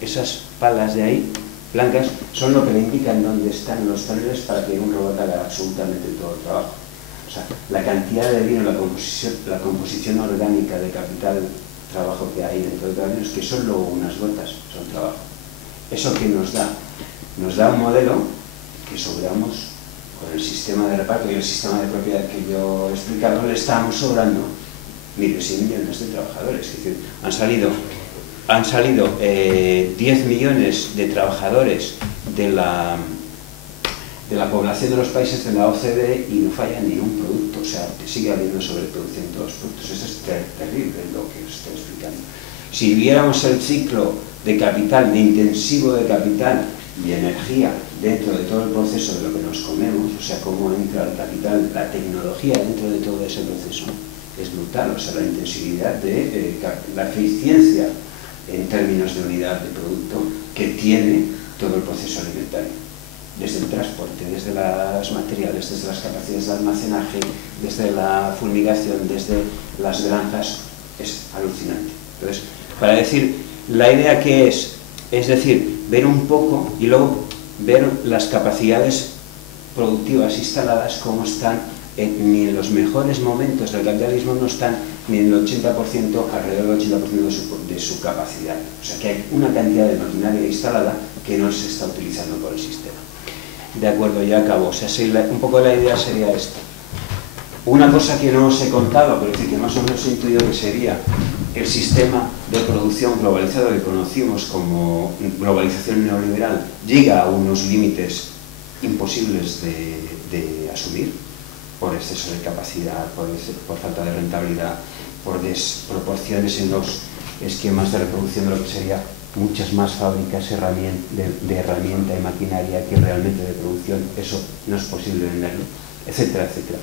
Esas palas de ahí, blancas, son lo que le indican dónde están los túneles para que un robot haga absolutamente todo el trabajo. O sea, la cantidad de dinero, la composición orgánica de capital, trabajo que hay dentro de caminos, que son luego unas gotas, son trabajo. ¿Eso que nos da? Nos da un modelo que sobramos con el sistema de reparto y el sistema de propiedad que yo he explicado, le estamos sobrando 1.100 millones de trabajadores. Es decir, han salido 10 millones de trabajadores de la población de los países de la OCDE y no falla ni un producto. O sea, sigue habiendo sobreproducción de todos los productos. Eso es terrible lo que os estoy explicando. Si viéramos el ciclo de capital, de intensivo de capital y energía dentro de todo el proceso de lo que nos comemos, o sea, cómo entra el capital, la tecnología dentro de todo ese proceso, es brutal. O sea, la intensividad de la eficiencia en términos de unidad de producto que tiene todo el proceso alimentario. Desde el transporte, desde los materiales, desde las capacidades de almacenaje, desde la fumigación, desde las granjas, es alucinante. Entonces, para decir, la idea que es decir, ver un poco y luego ver las capacidades productivas instaladas, cómo están, ni en los mejores momentos del capitalismo no están ni en el 80%, alrededor del 80% de su capacidad. O sea que hay una cantidad de maquinaria instalada que no se está utilizando por el sistema. De acuerdo, ya acabo. O sea, un poco la idea sería esta. Una cosa que no os he contado, pero que más o menos he intuido que sería el sistema de producción globalizado que conocimos como globalización neoliberal, llega a unos límites imposibles de asumir por exceso de capacidad, por falta de rentabilidad, por desproporciones en los esquemas de reproducción de lo que sería muchas más fábricas de herramienta y maquinaria que realmente de producción. Eso no es posible venderlo, etcétera, etcétera.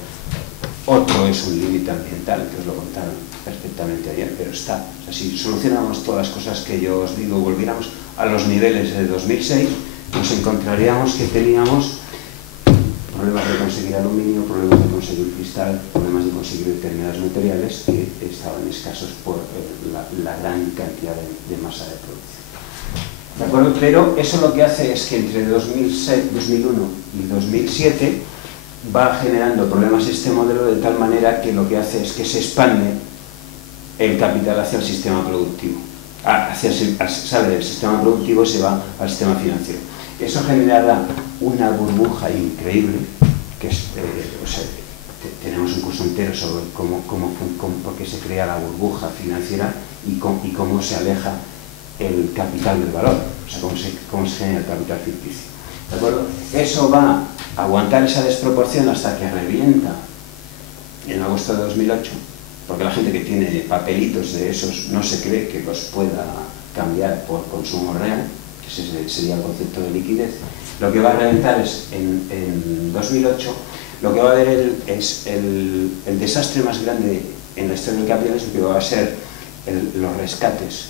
Otro es un límite ambiental, que os lo contaron perfectamente ayer, pero está. O sea, si solucionamos todas las cosas que yo os digo, volviéramos a los niveles de 2006, nos encontraríamos que teníamos problemas de conseguir aluminio, problemas de conseguir cristal, problemas de conseguir determinados materiales que estaban escasos por la gran cantidad de masa de producción. ¿De acuerdo? Pero eso lo que hace es que entre 2001 y 2007 va generando problemas este modelo de tal manera que lo que hace es que se expande el capital hacia el sistema productivo. Sale del sistema productivo y se va al sistema financiero. Eso generará una burbuja increíble, que es, tenemos un curso entero sobre por qué se crea la burbuja financiera y cómo se aleja el capital del valor, o sea, cómo se genera el capital ficticio. ¿De acuerdo? Eso va a aguantar esa desproporción hasta que revienta en agosto de 2008, porque la gente que tiene papelitos de esos no se cree que los pueda cambiar por consumo real, que ese sería el concepto de liquidez. Lo que va a reventar es en 2008, lo que va a haber es el desastre más grande en la historia del capitalismo, que va a ser los rescates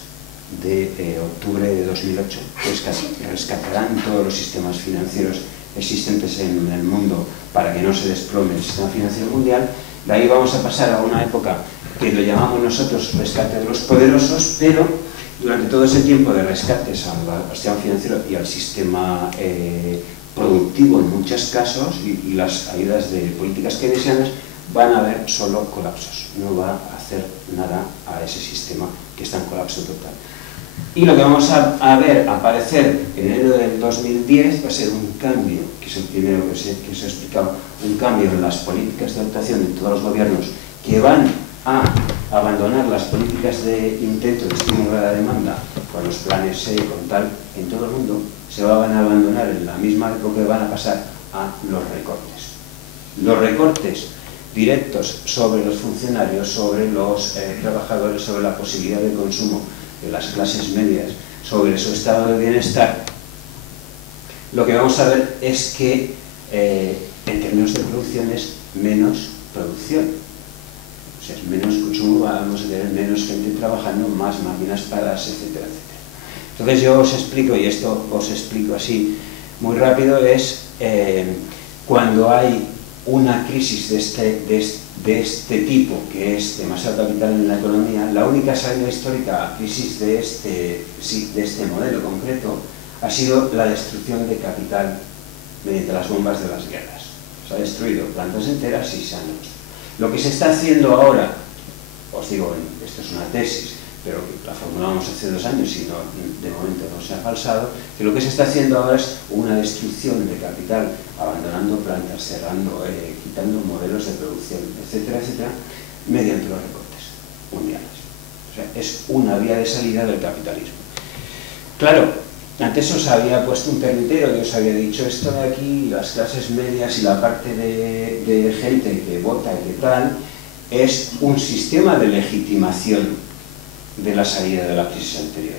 de octubre de 2008, que rescatarán todos los sistemas financieros existentes en el mundo para que no se desplome el sistema financiero mundial. De ahí vamos a pasar a una época que lo llamamos nosotros rescate de los poderosos, pero durante todo ese tiempo de rescates al sistema financiero y al sistema productivo en muchos casos y las ayudas de políticas keynesianas, van a haber solo colapsos, no va a hacer nada a ese sistema que está en colapso total. Y lo que vamos a ver aparecer en enero del 2010 va a ser un cambio, que es el primero que os he explicado, un cambio en las políticas de adaptación de todos los gobiernos que van a abandonar las políticas de intento de estímulo de la demanda con los planes con tal, en todo el mundo se van a abandonar en la misma época que van a pasar a los recortes. Los recortes directos sobre los funcionarios, sobre los trabajadores, sobre la posibilidad de consumo de las clases medias, sobre su estado de bienestar. Lo que vamos a ver es que en términos de producción es menos producción. O sea, es menos consumo, vamos a tener menos gente trabajando, más máquinas paradas, etcétera, etcétera. Entonces yo os explico, y esto os explico así muy rápido, es cuando hay una crisis de este tipo, que es demasiado capital en la economía, la única salida histórica a crisis de este modelo concreto ha sido la destrucción de capital mediante las bombas de las guerras. Se ha destruido plantas enteras y se han hecho. Lo que se está haciendo ahora, os digo, esto es una tesis, pero que la formulamos hace 2 años y de momento no se ha falsado, que lo que se está haciendo ahora es una destrucción de capital, abandonando plantas, cerrando, quitando modelos de producción, etcétera, etcétera, mediante los recortes mundiales. O sea, es una vía de salida del capitalismo. Claro, antes os había puesto un permitero y os había dicho esto de aquí, las clases medias y la parte de gente que vota y que tal, es un sistema de legitimación de la salida de la crisis anterior.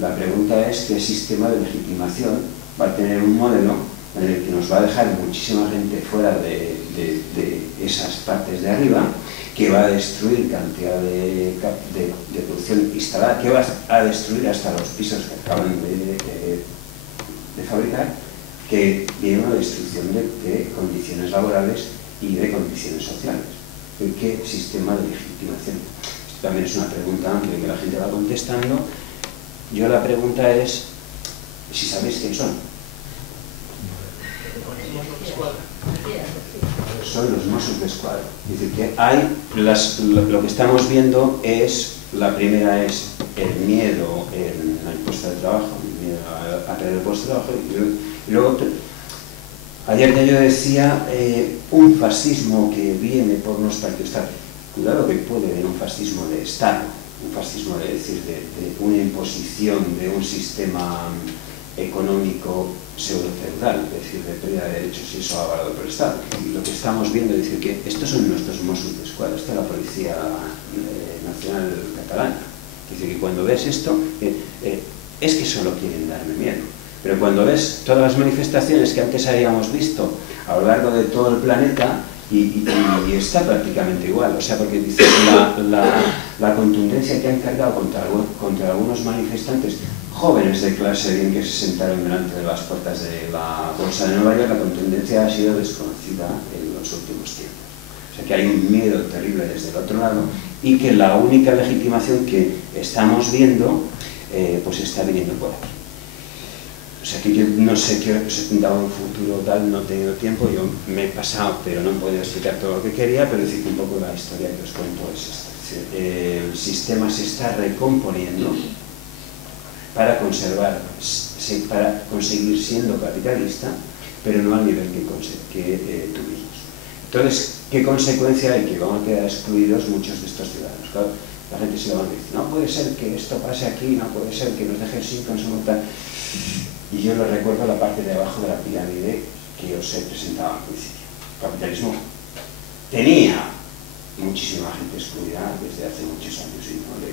La pregunta es qué sistema de legitimación va a tener un modelo en el que nos va a dejar muchísima gente fuera de esas partes de arriba, que va a destruir cantidad de producción instalada, que va a destruir hasta los pisos que acaban de fabricar, que viene una destrucción de condiciones laborales y de condiciones sociales. ¿Qué sistema de legitimación? Esto también es una pregunta amplia que la gente va contestando. Yo la pregunta es si sabéis qué son. Son los Mossos d'Esquadra. Es decir, que hay lo que estamos viendo es, la primera es el miedo en el puesto de trabajo, el miedo a perder el puesto de trabajo, y luego, ayer yo decía, un fascismo que viene por nuestra está. Cuidado que puede haber un fascismo de Estado, un fascismo de una imposición de un sistema económico pseudo-feudal, es decir, de pérdida de derechos y eso avalado por el Estado. Y lo que estamos viendo es decir que estos son nuestros Mossos d'Esquadra, esta es la Policía Nacional Catalana. Es decir, que cuando ves esto, es que solo quieren darme miedo. Pero cuando ves todas las manifestaciones que antes habíamos visto a lo largo de todo el planeta, y está prácticamente igual, o sea, porque dice la contundencia que han cargado contra algunos manifestantes jóvenes de clase bien que se sentaron delante de las puertas de la Bolsa de Nueva York, la contundencia ha sido desconocida en los últimos tiempos. O sea, que hay un miedo terrible desde el otro lado y que la única legitimación que estamos viendo pues está viniendo por aquí. O sea que yo no sé qué dado un futuro tal, no he tenido tiempo, yo me he pasado, pero no he podido explicar todo lo que quería, pero decir que un poco la historia que os cuento es esta. El sistema se está recomponiendo para conservar, para conseguir siendo capitalista, pero no al nivel que tuvimos. Entonces, ¿qué consecuencia hay? Que van a quedar excluidos muchos de estos ciudadanos. Claro, la gente se va a decir, no puede ser que esto pase aquí, no puede ser que nos dejen sin consumo tal. Y yo les recuerdo la parte de abajo de la pirámide que os he presentado al principio. El capitalismo tenía muchísima gente excluida desde hace muchos años y no le